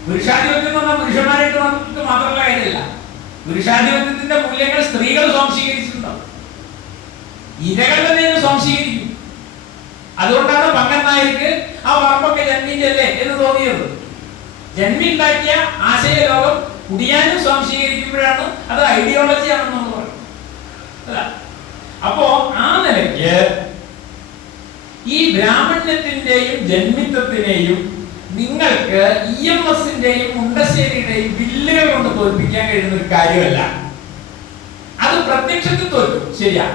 പുരുഷാധിപത്യം എന്ന് പറഞ്ഞാൽ പുരുഷന്മാരായിട്ട് മാത്രമുള്ള കാര്യമല്ല, പുരുഷാധിപത്യത്തിന്റെ മൂല്യങ്ങൾ സ്ത്രീകൾ സ്വാംശീകരിച്ചിട്ടുണ്ടാവും, ഇരകൾ തന്നെ സ്വാംശീകരിക്കും. അതുകൊണ്ടാണ് പങ്കൻ നായർക്ക് ആ പറമ്പൊക്കെ ജന്മിന്റെ അല്ലേ എന്ന് തോന്നിയത്. ജന്മി ഉണ്ടാക്കിയ ആശയ ലോകം കുടിയാനും സ്വാംശീകരിക്കുമ്പോഴാണ് അത് ഐഡിയോളജിയാണെന്ന് നമ്മൾ പറയും. അപ്പോ ആ നിലയ്ക്ക് ഈ ബ്രാഹ്മണ്യത്തിന്റെയും ജന്മിത്വത്തിനെയും നിങ്ങൾക്ക് EMSന്റെയും മുണ്ടശ്ശേരിയുടെയും ബില്ലുകൾ കൊണ്ട് തോൽപ്പിക്കാൻ കഴിയുന്ന ഒരു കാര്യമല്ല. അത് പ്രത്യക്ഷത്തിൽ തോൽക്കും, ശരിയാ.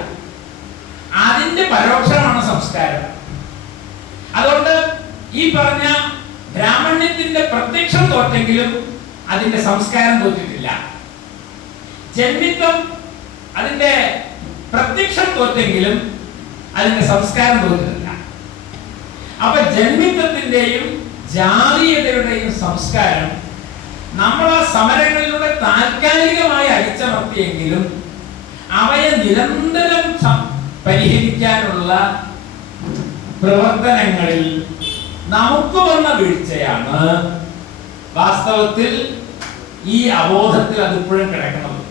അതിന്റെ പരോക്ഷമാണ് സംസ്കാരം. അതുകൊണ്ട് ഈ പറഞ്ഞ ബ്രാഹ്മണ്യത്തിന്റെ പ്രത്യക്ഷം തോറ്റെങ്കിലും അതിന്റെ സംസ്കാരം തോറ്റിട്ടില്ല. ജന്മിത്വം അതിന്റെ പ്രത്യക്ഷം തോറ്റെങ്കിലും അതിന്റെ സംസ്കാരം തോറ്റിട്ടില്ല. അപ്പൊ ജന്മിത്വത്തിന്റെയും ജാതീയതയുടെയും സംസ്കാരം നമ്മൾ ആ സമരങ്ങളിലൂടെ താൽക്കാലികമായി അടിച്ചമർത്തിയെങ്കിലും അവയെ നിരന്തരം പരിഹരിക്കാനുള്ള പ്രവർത്തനങ്ങളിൽ നമുക്ക് വന്ന വീഴ്ചയാണ് വാസ്തവത്തിൽ ഈ അബോധത്തിൽ അതിപ്പോഴും കിടക്കുന്നത്.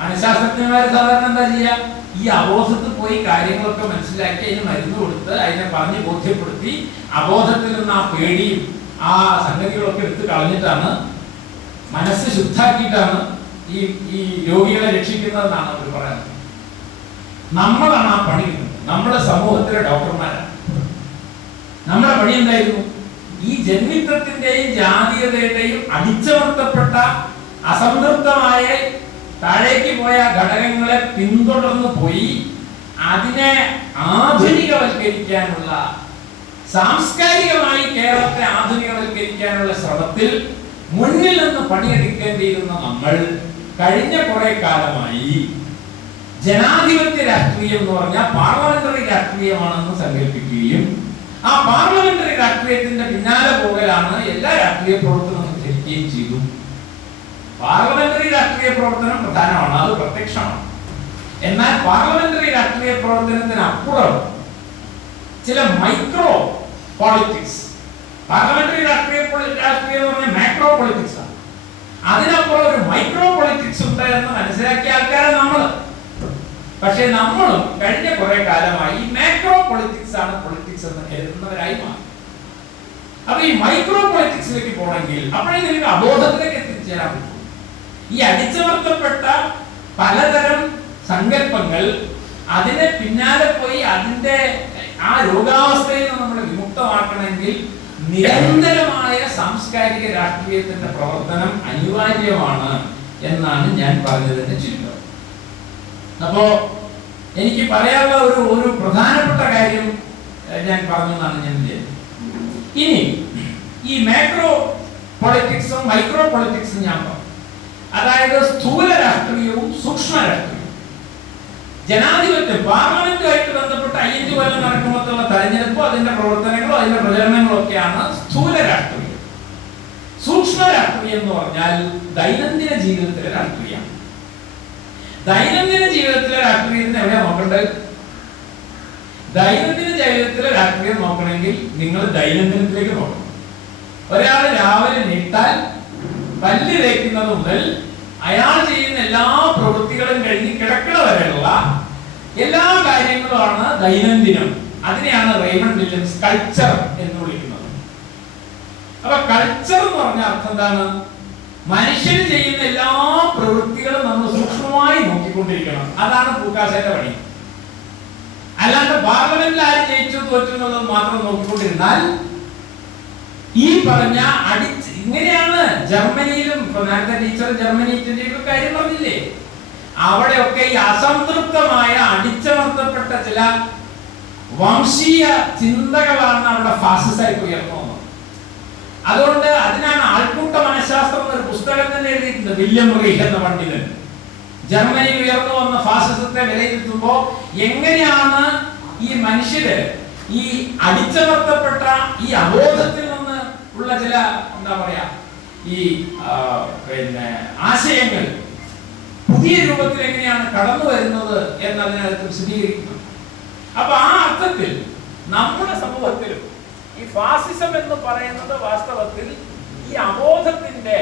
മനഃശാസ്ത്രജ്ഞന്മാർ സാധാരണ എന്താ ചെയ്യുക? ഈ അബോധത്തിൽ പോയി കാര്യങ്ങളൊക്കെ മനസ്സിലാക്കി അതിന് മരുന്ന് കൊടുത്ത് അതിനെ പറഞ്ഞ് ബോധ്യപ്പെടുത്തി അബോധത്തിൽ നിന്ന് ആ പേടിയും ആ സംഗതികളൊക്കെ എടുത്ത് കളഞ്ഞിട്ടാണ്, മനസ്സ് ശുദ്ധാക്കിയിട്ടാണ് ഈ ഈ രോഗികളെ രക്ഷിക്കുന്നതെന്നാണ് അവർ പറയുന്നത്. നമ്മളാണ് ആ പണി. നമ്മുടെ സമൂഹത്തിലെ ഡോക്ടർമാരാണ്. നമ്മുടെ പണി എന്തായിരുന്നു? ഈ ജന്മിത്വത്തിന്റെയും ജാതീയതയുടെയും അടിച്ചമർത്തപ്പെട്ട അസംതൃപ്തമായ താഴേക്ക് പോയ ഘടകങ്ങളെ പിന്തുടർന്ന് പോയി അതിനെ ആധുനികവൽക്കരിക്കാനുള്ള, സാംസ്കാരികമായി കേരളത്തെ ആധുനികവൽക്കരിക്കാനുള്ള ശ്രമത്തിൽ മുന്നിൽ നിന്ന് പണിയെടുക്കേണ്ടിയിരുന്ന നമ്മൾ കഴിഞ്ഞ കുറെ കാലമായി ജനാധിപത്യ രാഷ്ട്രീയം എന്ന് പറഞ്ഞാൽ പാർലമെന്ററി രാഷ്ട്രീയമാണെന്ന് സങ്കല്പിക്കുകയും ആ പാർലമെന്ററി രാഷ്ട്രീയത്തിന്റെ പിന്നാലെ പോകലാണ് എല്ലാ രാഷ്ട്രീയ പ്രവർത്തനവും ധരിക്കുകയും ചെയ്തു. പാർലമെന്ററി രാഷ്ട്രീയ പ്രവർത്തനം പ്രധാനമാണ്, അത് പ്രത്യക്ഷമാണ്. എന്നാൽ പാർലമെന്ററി രാഷ്ട്രീയ പ്രവർത്തനത്തിനപ്പുറം ചില മൈക്രോ പോളിറ്റിക്സ്, പാർലമെന്ററി രാഷ്ട്രീയം എന്ന് പറഞ്ഞാൽ മാക്രോ പൊളിറ്റിക്സ് ആണ്. അതിനപ്പുറം ഒരു മൈക്രോ പൊളിറ്റിക്സ് ഉണ്ട് എന്ന് മനസ്സിലാക്കിയ ആൾക്കാരെ നമ്മൾ. പക്ഷെ നമ്മളും കഴിഞ്ഞ കുറെ കാലമായി മാക്രോ പൊളിറ്റിക്സ് ആണ് പൊളിറ്റിക്സ് എന്ന് കരുതുന്നവരായി മാറി. അപ്പൊ ഈ മൈക്രോ പൊളിറ്റിക്സിലേക്ക് പോകണമെങ്കിൽ അപ്പോഴേ നിങ്ങൾക്ക് അബോധത്തിലേക്ക് എത്തിച്ചേരാൻ പറ്റും. ഈ അടിച്ചമർത്തപ്പെട്ട പലതരം സങ്കല്പങ്ങൾ, അതിനെ പിന്നാലെ പോയി അതിന്റെ ആ രോഗാവസ്ഥയിൽ നിന്ന് നമ്മളെ വിമുക്തമാക്കണമെങ്കിൽ നിരന്തരമായ സാംസ്കാരിക രാഷ്ട്രീയത്തിന്റെ പ്രവർത്തനം അനിവാര്യമാണ് എന്നാണ് ഞാൻ പറഞ്ഞതിന്റെ ചുരുക്കം. അപ്പോ എനിക്ക് പറയാനുള്ള ഒരു പ്രധാനപ്പെട്ട കാര്യം ഞാൻ പറഞ്ഞു എന്നാണ് ഞാൻ വിചാരിച്ചത്. ഇനി ഈ മാക്രോ പൊളിറ്റിക്സും മൈക്രോ പൊളിറ്റിക്സും ഞാൻ പറഞ്ഞു. അതായത് സ്ഥൂല രാഷ്ട്രീയവും സൂക്ഷ്മ രാഷ്ട്രീയവും. ജനാധിപത്യം പാർലമെന്റുമായിട്ട് ബന്ധപ്പെട്ട 5 കൊല്ലം നടക്കുമ്പോഴുള്ള തെരഞ്ഞെടുപ്പോ അതിന്റെ പ്രവർത്തനങ്ങളോ അതിന്റെ പ്രചരണങ്ങളോ ഒക്കെയാണ് സ്ഥൂല രാഷ്ട്രീയം. സൂക്ഷ്മ രാഷ്ട്രീയം എന്ന് പറഞ്ഞാൽ ദൈനംദിന ജീവിതത്തിലെ രാഷ്ട്രീയം. ദൈനംദിന ജീവിതത്തിലെ രാഷ്ട്രീയത്തിന് എവിടെയാ നോക്കേണ്ടത്? ദൈനംദിന ജീവിതത്തിലെ രാഷ്ട്രീയം നോക്കണമെങ്കിൽ നിങ്ങൾ ദൈനംദിനത്തിലേക്ക് നോക്കണം. ഒരാൾ രാവിലെ നീട്ടാൽ പല്ല് തേക്കുന്നത് മുതൽ അയാൾ ചെയ്യുന്ന എല്ലാ പ്രവൃത്തികളും കഴിഞ്ഞ് കിടക്കണ വരെയുള്ള എല്ലാ കാര്യങ്ങളുമാണ് ദൈനംദിനം. അതിനെയാണ് റെയ്മണ്ട് വില്യംസ് കൾച്ചർ എന്ന് വിളിക്കുന്നത്. അപ്പൊ കൾച്ചർ എന്ന് പറഞ്ഞ അർത്ഥം എന്താണ്? മനുഷ്യർ ചെയ്യുന്ന എല്ലാ പ്രവൃത്തികളും നമ്മൾ സൂക്ഷ്മമായി നോക്കിക്കൊണ്ടിരിക്കണം. അതാണ് പൂക്കാശയുടെ പണി. അല്ലാണ്ട് പാർലമെന്റിൽ ആര് ജയിച്ചു തോറ്റു എന്നുള്ളത് മാത്രം നോക്കിക്കൊണ്ടിരുന്നാൽ ഈ പറഞ്ഞ ഇങ്ങനെയാണ് ജർമ്മനിയിലും. നേരത്തെ ടീച്ചർ ജർമ്മനിയുടെ കാര്യം പറഞ്ഞില്ലേ? അവിടെയൊക്കെ ഈ അസംതൃപ്തമായ അടിച്ചമർത്തപ്പെട്ട ചില വംശീയ ചിന്തകളാണ് അവിടെ ഫാസിസമായിട്ട് ഉയർന്നു വന്നത്. അതുകൊണ്ട് അതിനാണ് ആൾക്കൂട്ട മനഃശാസ്ത്രം എന്നൊരു പുസ്തകം തന്നെ എഴുതിയിട്ടുണ്ട് വില്യം റീഹ് എന്ന പണ്ഡിതൻ. ജർമ്മനിയിൽ ഉയർന്നു വന്ന ഫാസിസത്തെ വിലയിരുത്തുമ്പോ എങ്ങനെയാണ് ഈ മനുഷ്യര് ഈ അടിച്ചമർത്തപ്പെട്ട ഈ അബോധത്തിൽ നിന്ന് ഉള്ള ചില എന്താ പറയാ ഈ ആശയങ്ങൾ പുതിയ രൂപത്തിൽ എങ്ങനെയാണ് കടന്നു വരുന്നത് എന്നതിനകത്ത് വിശദീകരിക്കുന്നു. അപ്പൊ ആ അർത്ഥത്തിൽ നമ്മുടെ സമൂഹത്തിലും ഈ ഫാസിസം എന്ന് പറയുന്നത് വാസ്തവത്തിൽ ഈ അബോധത്തിന്റെ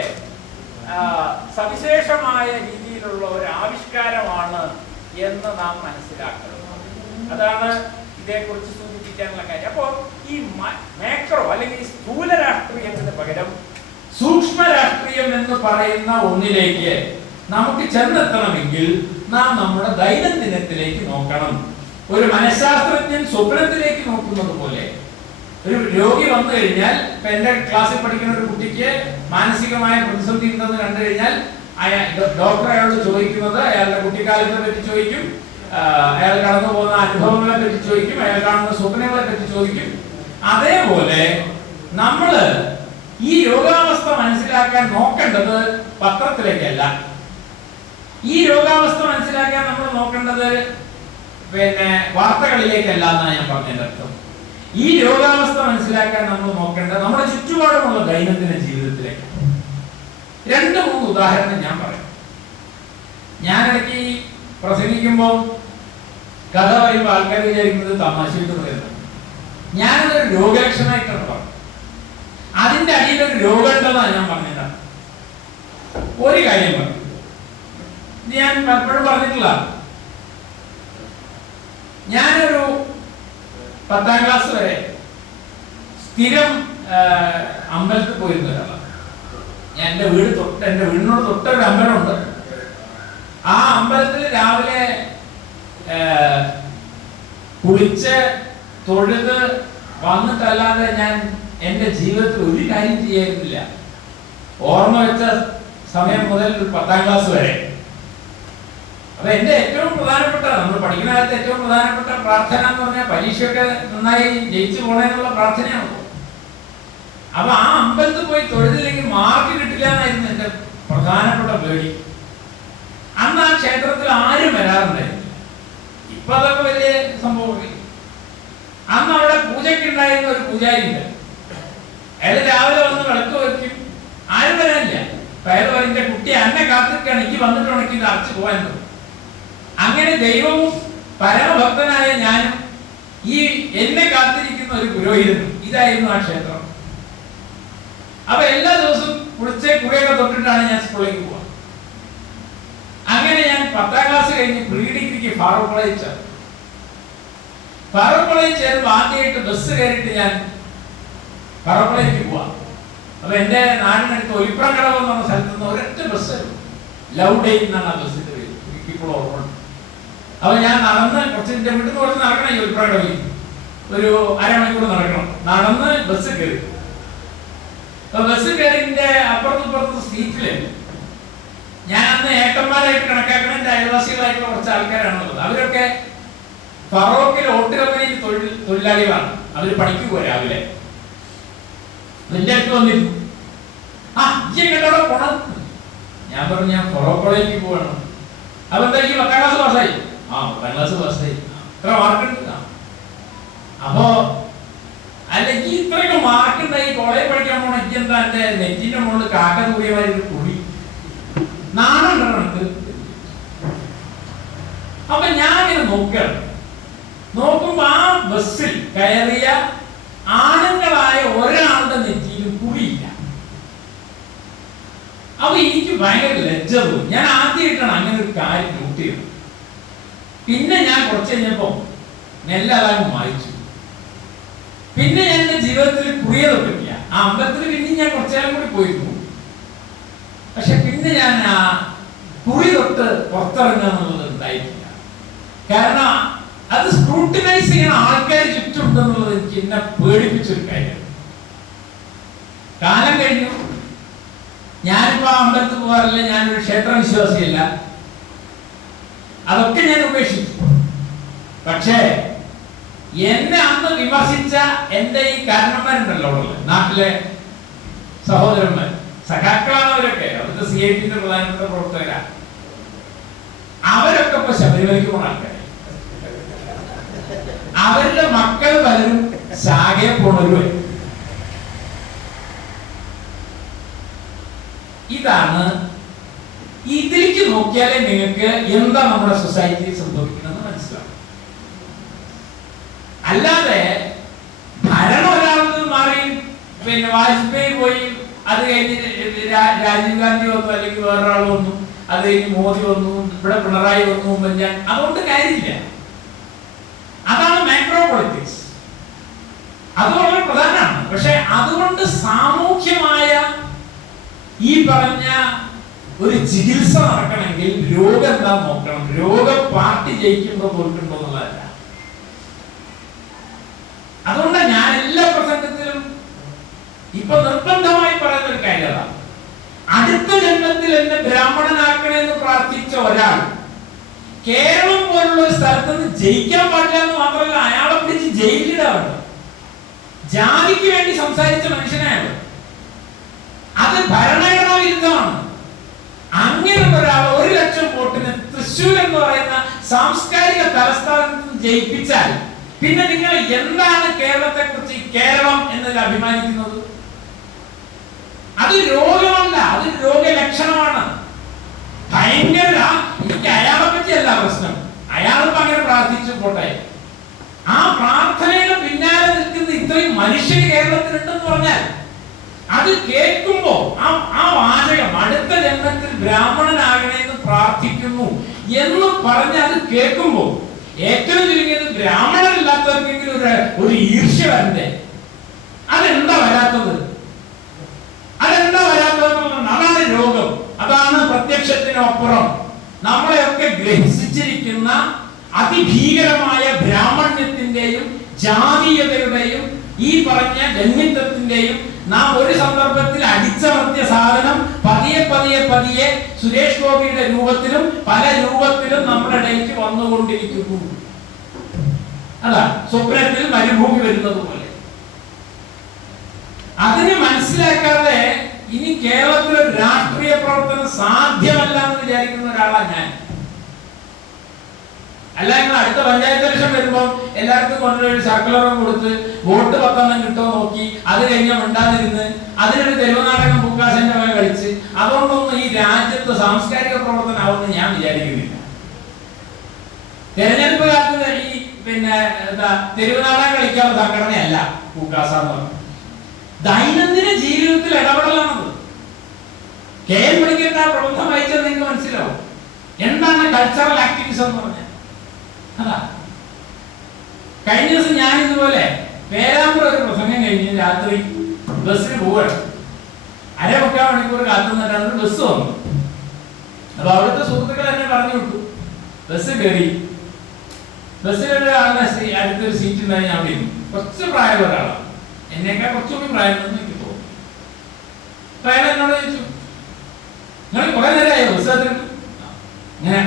സവിശേഷമായ രീതിയിലുള്ള ഒരു ആവിഷ്കാരമാണ് എന്ന് നാം മനസ്സിലാക്കണം. അതാണ് ഇതേക്കുറിച്ച് സൂചിപ്പിക്കാനുള്ള കാര്യം. അപ്പോൾ ഈ മാക്രോ അല്ലെങ്കിൽ സ്ഥൂല രാഷ്ട്രീയത്തിന് പകരം സൂക്ഷ്മ രാഷ്ട്രീയം എന്ന് പറയുന്ന ഒന്നിലേക്ക് നമുക്ക് ചെന്നെത്തണമെങ്കിൽ നാം നമ്മുടെ ദൈനംദിനത്തിലേക്ക് നോക്കണം. ഒരു മനഃശാസ്ത്രജ്ഞൻ സ്വപ്നത്തിലേക്ക് നോക്കുന്നത് പോലെ ഒരു രോഗി വന്നു കഴിഞ്ഞാൽ, ഇപ്പൊ എന്റെ ക്ലാസ്സിൽ പഠിക്കുന്ന ഒരു കുട്ടിക്ക് മാനസികമായ പ്രതിസന്ധി ഉണ്ടെന്ന് കണ്ടു കഴിഞ്ഞാൽ ഡോക്ടർ അയാളോട് ചോദിക്കുന്നത് അയാളുടെ കുട്ടിക്കാലത്തെ പറ്റി ചോദിക്കും, അയാൾ കടന്നു പോകുന്ന അനുഭവങ്ങളെ പറ്റി ചോദിക്കും, അയാൾ കാണുന്ന സ്വപ്നങ്ങളെ പറ്റി ചോദിക്കും. അതേപോലെ നമ്മള് ഈ രോഗാവസ്ഥ മനസ്സിലാക്കാൻ നോക്കേണ്ടത് പത്രത്തിലേക്കല്ല. ഈ രോഗാവസ്ഥ മനസ്സിലാക്കാൻ നമ്മൾ നോക്കേണ്ടത് വാർത്തകളിലേക്കല്ല എന്നാണ് ഞാൻ പറഞ്ഞതിന്റെ അർത്ഥം. ഈ രോഗാവസ്ഥ മനസ്സിലാക്കാൻ നമ്മൾ നോക്കേണ്ടത് നമ്മുടെ ചുറ്റുപാടുമുള്ള ദൈനംദിന ജീവിതത്തിലേക്ക്. 2-3 ഉദാഹരണം ഞാൻ പറയാം. ഞാനിടയ്ക്ക് പ്രസംഗിക്കുമ്പോൾ കഥ പറയുമ്പോൾ ആൾക്കാർ വിചാരിക്കുന്നത് തമാശയിട്ട് പറയുന്നത്. ഞാനതൊരു രോഗലക്ഷണമായിട്ടാണ് പറഞ്ഞത്. അതിന്റെ അടിയിൽ ഒരു രോഗം ഉണ്ടെന്നാണ് ഞാൻ പറഞ്ഞത്. ഒരു കാര്യം പറഞ്ഞു, ഞാൻ പലപ്പോഴും പറഞ്ഞിട്ടില്ല. ഞാനൊരു 10ാം ക്ലാസ് വരെ സ്ഥിരം അമ്പലത്തിൽ പോയിരുന്ന ഒരാളാണ്. ഞാൻ എൻ്റെ വീടിനോട് തൊട്ടൊരു അമ്പലമുണ്ട്. ആ അമ്പലത്തിൽ രാവിലെ കുളിച്ച് തൊഴുത് വന്നിട്ടല്ലാതെ ഞാൻ എൻ്റെ ജീവിതത്തിൽ ഒരു കാര്യം ചെയ്യായിരുന്നില്ല. ഓർമ്മ വെച്ച സമയം മുതൽ 10ാം ക്ലാസ് വരെ. അപ്പൊ എന്റെ ഏറ്റവും പ്രധാനപ്പെട്ട, നമ്മൾ പഠിക്കുന്ന കാലത്ത് ഏറ്റവും പ്രധാനപ്പെട്ട പ്രാർത്ഥന എന്ന് പറഞ്ഞാൽ പരീക്ഷയൊക്കെ നന്നായി ജയിച്ചു പോകണമെന്നുള്ള പ്രാർത്ഥനയാണ്. അപ്പൊ ആ അമ്പലത്തിൽ പോയി തൊഴുതില്ലെങ്കിൽ മാർക്ക് കിട്ടില്ല എന്നായിരുന്നു എന്റെ പ്രധാനപ്പെട്ട പേടി. അന്ന് ആ ക്ഷേത്രത്തിൽ ആരും വരാറുണ്ടായിരുന്നില്ല. ഇപ്പൊ അതൊക്കെ വലിയ സംഭവമായി. അന്ന് അവിടെ പൂജയ്ക്ക് ഉണ്ടായിരുന്ന ഒരു പൂജാരി ഉണ്ട്. അയാൾ രാവിലെ വന്ന് വിളക്ക് വയ്ക്കും, ആരും വരാനില്ല. അയാൾ പറഞ്ഞ കുട്ടി എന്നെ കാത്തിരിക്കുകയാണ്, എനിക്ക് വന്നിട്ടുണ്ടെങ്കിൽ ഇത് അടച്ചു പോകാൻ തോന്നും. അങ്ങനെ ദൈവവും പരമഭക്തനായ ഞാനും ഈ എന്നെ കാത്തിരിക്കുന്ന ഒരു പുരോഹിതനും, ഇതായിരുന്നു ആ ക്ഷേത്രം. അപ്പൊ എല്ലാ ദിവസവും കുളിച്ച് കുറിയൊക്കെ തൊട്ടിട്ടാണ് ഞാൻ സ്കൂളിലേക്ക് പോവുക. അങ്ങനെ ഞാൻ 10ാം ക്ലാസ് കഴിഞ്ഞ് പ്രീ ഡിഗ്രിക്ക് ഫാറൂഖ് കോളേജ് ചേർന്നു. ഫാറൂഖ് കോളേജ് ചേർന്ന് ആദ്യമായിട്ട് ബസ് കയറിയിട്ട് ഞാൻ ഫാറൂഖ് കോളേജിലേക്ക് പോവാം. അപ്പൊ എന്റെ നാടിനടുത്ത് ഒലിപ്രകടവ് എന്ന് പറഞ്ഞ സ്ഥലത്ത് നിന്ന് ഒരൊറ്റ ബസ്, ലൗഡേ എന്നാണ് ആ ബസ്സിന്റെ പേര്, ഇപ്പോൾ ഓർമ്മ. അപ്പൊ ഞാൻ നടന്ന് എന്റെ വീട്ടിൽ നിന്ന് കുറച്ച് നടക്കണം. ഈ ഒലിപ്രകടവിൽ ഒരു അരമണിക്കൂർ നടക്കണം. നടന്ന് ബസ് കയറി. ബസ് കയറിന്റെ അപ്പുറത്തും സീറ്റില് ഞാൻ അന്ന് ഏട്ടന്മാരായിട്ട് കണക്കാക്കണം. എന്റെ അയൽവാസികളായിട്ടുള്ള കുറച്ച് ആൾക്കാരാണുള്ളത്. അവരൊക്കെ ഫറോക്കിലെ ഓട്ട് കമ്പനിയിൽ തൊഴിലാളികളാണ്. അവര് പണിക്ക് പോയി രാവിലെ. എന്റെ അടുത്ത് വന്നിരുന്നു. ആ ഈ എങ്ങോട്ടോ പോണം? ഞാൻ പറഞ്ഞു ഞാൻ ഫറോക്ക് കോളേജിലേക്ക് പോവാണ്. അപ്പൊ എന്താ ഈ 10ാം ക്ലാസ് പാസ്സായി? ആ 10ാം ക്ലാസ് പാസ്സായി. ഇത്ര മാർക്കുണ്ട്. അപ്പോ അല്ല ഈ ഇത്രയൊക്കെ മാർക്കുണ്ടായി കോളേജ് പഠിക്കാൻ പോണ എനിക്ക് എന്താ എന്റെ നെറ്റിന്റെ മുകളിൽ കാക്ക കൂടിയമാതിരി ഒരു കുഴി നാണുണ്ട്. അപ്പൊ ഞാനിങ്ങനെ നോക്കുമ്പോ ആ ബസ്സിൽ കയറിയ ആണുങ്ങളായ ഒരാളുടെ നെറ്റിയിലും കുഴിയില്ല. അപ്പൊ എനിക്ക് ഭയങ്കര ലജ്ജ തോന്നി. ഞാൻ ആദ്യമായിട്ടാണ് അങ്ങനെ ഒരു കാര്യം നോട്ട് ചെയ്തത്. പിന്നെ ഞാൻ കുറച്ച് കഴിഞ്ഞപ്പോ നെല്ലതാകും വായിച്ചു. പിന്നെ ഞാൻ എന്റെ ജീവിതത്തിൽ കുറിയ തൊട്ടില്ല. ആ അമ്പലത്തിൽ പിന്നെ ഞാൻ കുറച്ചേരം കൂടി പോയിരുന്നു. പക്ഷെ പിന്നെ ഞാൻ ആ കുറി തൊട്ട് പുറത്തിറങ്ങുക എന്നുള്ളത് ഉണ്ടായിട്ടില്ല. കാരണം അത് സ്ക്രൂട്ടിനൈസ് ചെയ്യുന്ന ആൾക്കാർ ചുറ്റുമുണ്ടെന്നുള്ളത് എനിക്ക് എന്നെ പേടിപ്പിച്ചൊരു കാര്യമാണ്. കാലം കഴിഞ്ഞു. ഞാനിപ്പോ അമ്പലത്തിൽ പോകാറില്ല. ഞാനൊരു ക്ഷേത്ര വിശ്വാസിയല്ല. അതൊക്കെ ഞാൻ ഉപേക്ഷിച്ചു. പക്ഷേ എന്നെ അന്ന് വിമർശിച്ച എന്റെ ഈ കാരണന്മാരുണ്ടല്ലോ അവിടെ നാട്ടിലെ സഹോദരന്മാർ, സഖാക്കളാണ് അവരൊക്കെ. അവിടുത്തെ CITന്റെ പ്രധാനപ്പെട്ട പ്രവർത്തകരാണ്. അവരൊക്കെ ഇപ്പൊ ശബരിമലയ്ക്ക് പോണ ആൾക്കാർ. അവരുടെ മക്കൾ പലരും ശാഖയെ പോണവരുമായി. ഇതാണ്, ഇതിലേക്ക് നോക്കിയാലേ നിങ്ങൾക്ക് എന്താ നമ്മുടെ സൊസൈറ്റിയിൽ സംഭവിക്കുന്നത് മനസ്സിലാവും. അല്ലാതെ ഭരണം ഒരാൾക്ക് മാറി, പിന്നെ വാജ്പേയി പോയി, അത് കഴിഞ്ഞ് രാജീവ് ഗാന്ധി വന്നു, അല്ലെങ്കിൽ വേറൊരാൾ വന്നു, അത് കഴിഞ്ഞ് മോദി വന്നു, ഇവിടെ പിണറായി വന്നു, ഉമ്മൻചാൻ, അതുകൊണ്ട് കാര്യമില്ല. അതാണ് മാക്രോ പൊളിറ്റിക്സ്. അത് വളരെ പ്രധാനമാണ്. പക്ഷെ അതുകൊണ്ട് സാമൂഹ്യമായ ഈ പറഞ്ഞ ഒരു ചികിത്സ നടക്കണമെങ്കിൽ രോഗം എന്താ നോക്കണം. രോഗം പാർട്ടി ജയിക്കുമ്പോൾ തോൽക്കുന്നുണ്ടോ എന്നുള്ളതല്ല. അതുകൊണ്ട് ഞാൻ എല്ലാ പ്രസംഗത്തിലും ഇപ്പൊ നിർബന്ധമായി പറയുന്ന ഒരു കാര്യത, അടുത്ത ജന്മത്തിൽ എന്നെ ബ്രാഹ്മണനാക്കണമെന്ന് പ്രാർത്ഥിച്ച ഒരാൾ കേരളം പോലുള്ള ഒരു സ്ഥലത്ത് നിന്ന് ജയിക്കാൻ പാടില്ല എന്ന് മാത്രമല്ല, അയാളെ പിടിച്ച് ജയിലിടാറുണ്ട്. ജാതിക്ക് വേണ്ടി സംസാരിച്ച മനുഷ്യനാണ്. അത് ഭരണഘടനാ വിരുദ്ധമാണ്. അങ്ങനെ ഒരാൾ 1 ലക്ഷം വോട്ടിന് തൃശ്ശൂർ എന്ന് പറയുന്ന സാംസ്കാരിക തലസ്ഥാനത്ത് ജയിപ്പിച്ചാൽ പിന്നെ നിങ്ങൾ എന്താണ് കേരളത്തെ കുറിച്ച് കേരളം എന്നതിൽ അഭിമാനിക്കുന്നത്? അത് രോഗമല്ല, അത് രോഗലക്ഷണമാണ്. ഭയങ്കര എനിക്ക് അയാളെ പറ്റിയല്ല പ്രശ്നം. അയാളിപ്പോ അങ്ങനെ പ്രാർത്ഥിച്ചു പോട്ടെ. ആ പ്രാർത്ഥനയുടെ പിന്നാലെ നിൽക്കുന്ന ഇത്രയും മനുഷ്യന് കേരളത്തിലുണ്ടെന്ന് പറഞ്ഞാൽ അത് കേൾക്കുമ്പോ ആ വാചകം അടുത്ത ജന്മത്തിൽ ബ്രാഹ്മണനാകണമെന്ന് പ്രാർത്ഥിക്കുന്നു എന്ന് പറഞ്ഞ് അത് കേൾക്കുമ്പോൾ ഏറ്റവും ചുരുങ്ങിയത് ബ്രാഹ്മണരില്ലാത്തവർക്കെങ്കിലും ഒരു ഈർഷ്യ വരണ്ടേ? അതെന്താ വരാത്തത്? അതാണ് രോഗം. അതാണ് പ്രത്യക്ഷത്തിനപ്പുറം നമ്മളെയൊക്കെ ഗ്രഹിച്ചിരിക്കുന്ന അതിഭീകരമായ ബ്രാഹ്മണ്യത്തിന്റെയും ജാതീയതയുടെയും ഈ പറഞ്ഞ ജന്മിത്വത്തിന്റെയും നാം ഒരു സന്ദർഭത്തിൽ അടിച്ചമർത്തിയ സാധനം പതിയെ പതിയെ പതിയെ സുരേഷ് ഗോപിയുടെ രൂപത്തിലും പല രൂപത്തിലും നമ്മുടെ ഇടയ്ക്ക് വന്നുകൊണ്ടിരിക്കുന്നു. അതാ സ്വപ്നത്തിൽ മരുഭൂമി വരുന്നത് പോലെ. അതിന് മനസ്സിലാക്കാതെ ഇനി കേരളത്തിലെ രാഷ്ട്രീയ പ്രവർത്തനം സാധ്യമല്ല എന്ന് വിചാരിക്കുന്ന ഒരാളാണ് ഞാൻ. അല്ല, നിങ്ങൾ അടുത്ത പഞ്ചായത്ത് ഇലക്ഷൻ വരുമ്പോൾ എല്ലാവർക്കും കൊണ്ടുപോയി സർക്കുലറും കൊടുത്ത് വോട്ട് 10 കിട്ടുമോ നോക്കി അത് കഴിഞ്ഞാൽ മിണ്ടാതിരുന്ന് അതിനൊരു തെരുവ് നാടകം പൂക്കാശന്റെ വക കളിച്ച് അതുകൊണ്ടൊന്നും ഈ രാജ്യത്ത് സാംസ്കാരിക പ്രവർത്തനം ആവുമെന്ന് ഞാൻ വിചാരിക്കുന്നില്ല. തെരഞ്ഞെടുപ്പ് കാലത്ത് ഈ തെരുവ് നാടകം കളിക്കാനുള്ള സംഘടനയല്ല പൂക്കാസ എന്ന് പറഞ്ഞത്. ദൈനംദിന ജീവിതത്തിൽ ഇടപെടലാണത്. കെ എൻ പണിക്കരുടെ ആ പ്രബന്ധം വായിച്ചാൽ നിങ്ങൾക്ക് മനസ്സിലാവും എന്താണ് കൾച്ചറൽ ആക്ടിവിസം എന്ന് പറഞ്ഞാൽ. അതാ കഴിഞ്ഞ ദിവസം ഞാൻ ഇതുപോലെ പേരാമ്പ്ര ഒരു പ്രസംഗം കഴിഞ്ഞ് രാത്രി ബസ്സിന് പോവുകയാണ്. 1.25 മണിക്കൂർ കാത്തുനിന്നിട്ടാണ് ബസ് വന്നു. അപ്പൊ അവിടുത്തെ സുഹൃത്തുക്കൾ എന്നെ പറഞ്ഞു വിട്ടു. ബസ് കയറി. ബസ്സിലൊരു ആളുടെ അടുത്തൊരു സീറ്റ് ഉണ്ടായി. ഞാൻ അവിടെ ഇരുന്നു. കുറച്ച് പ്രായമുള്ള ഒരാളാണ്, എന്നേക്കാൾ കുറച്ചുകൂടി പ്രായം എനിക്ക് തോന്നുന്നു. അയാൾ എന്നോട് ചോദിച്ചു, നിങ്ങൾ കുറെ നേരമായോ ബസ് കാത്തിരുന്നു?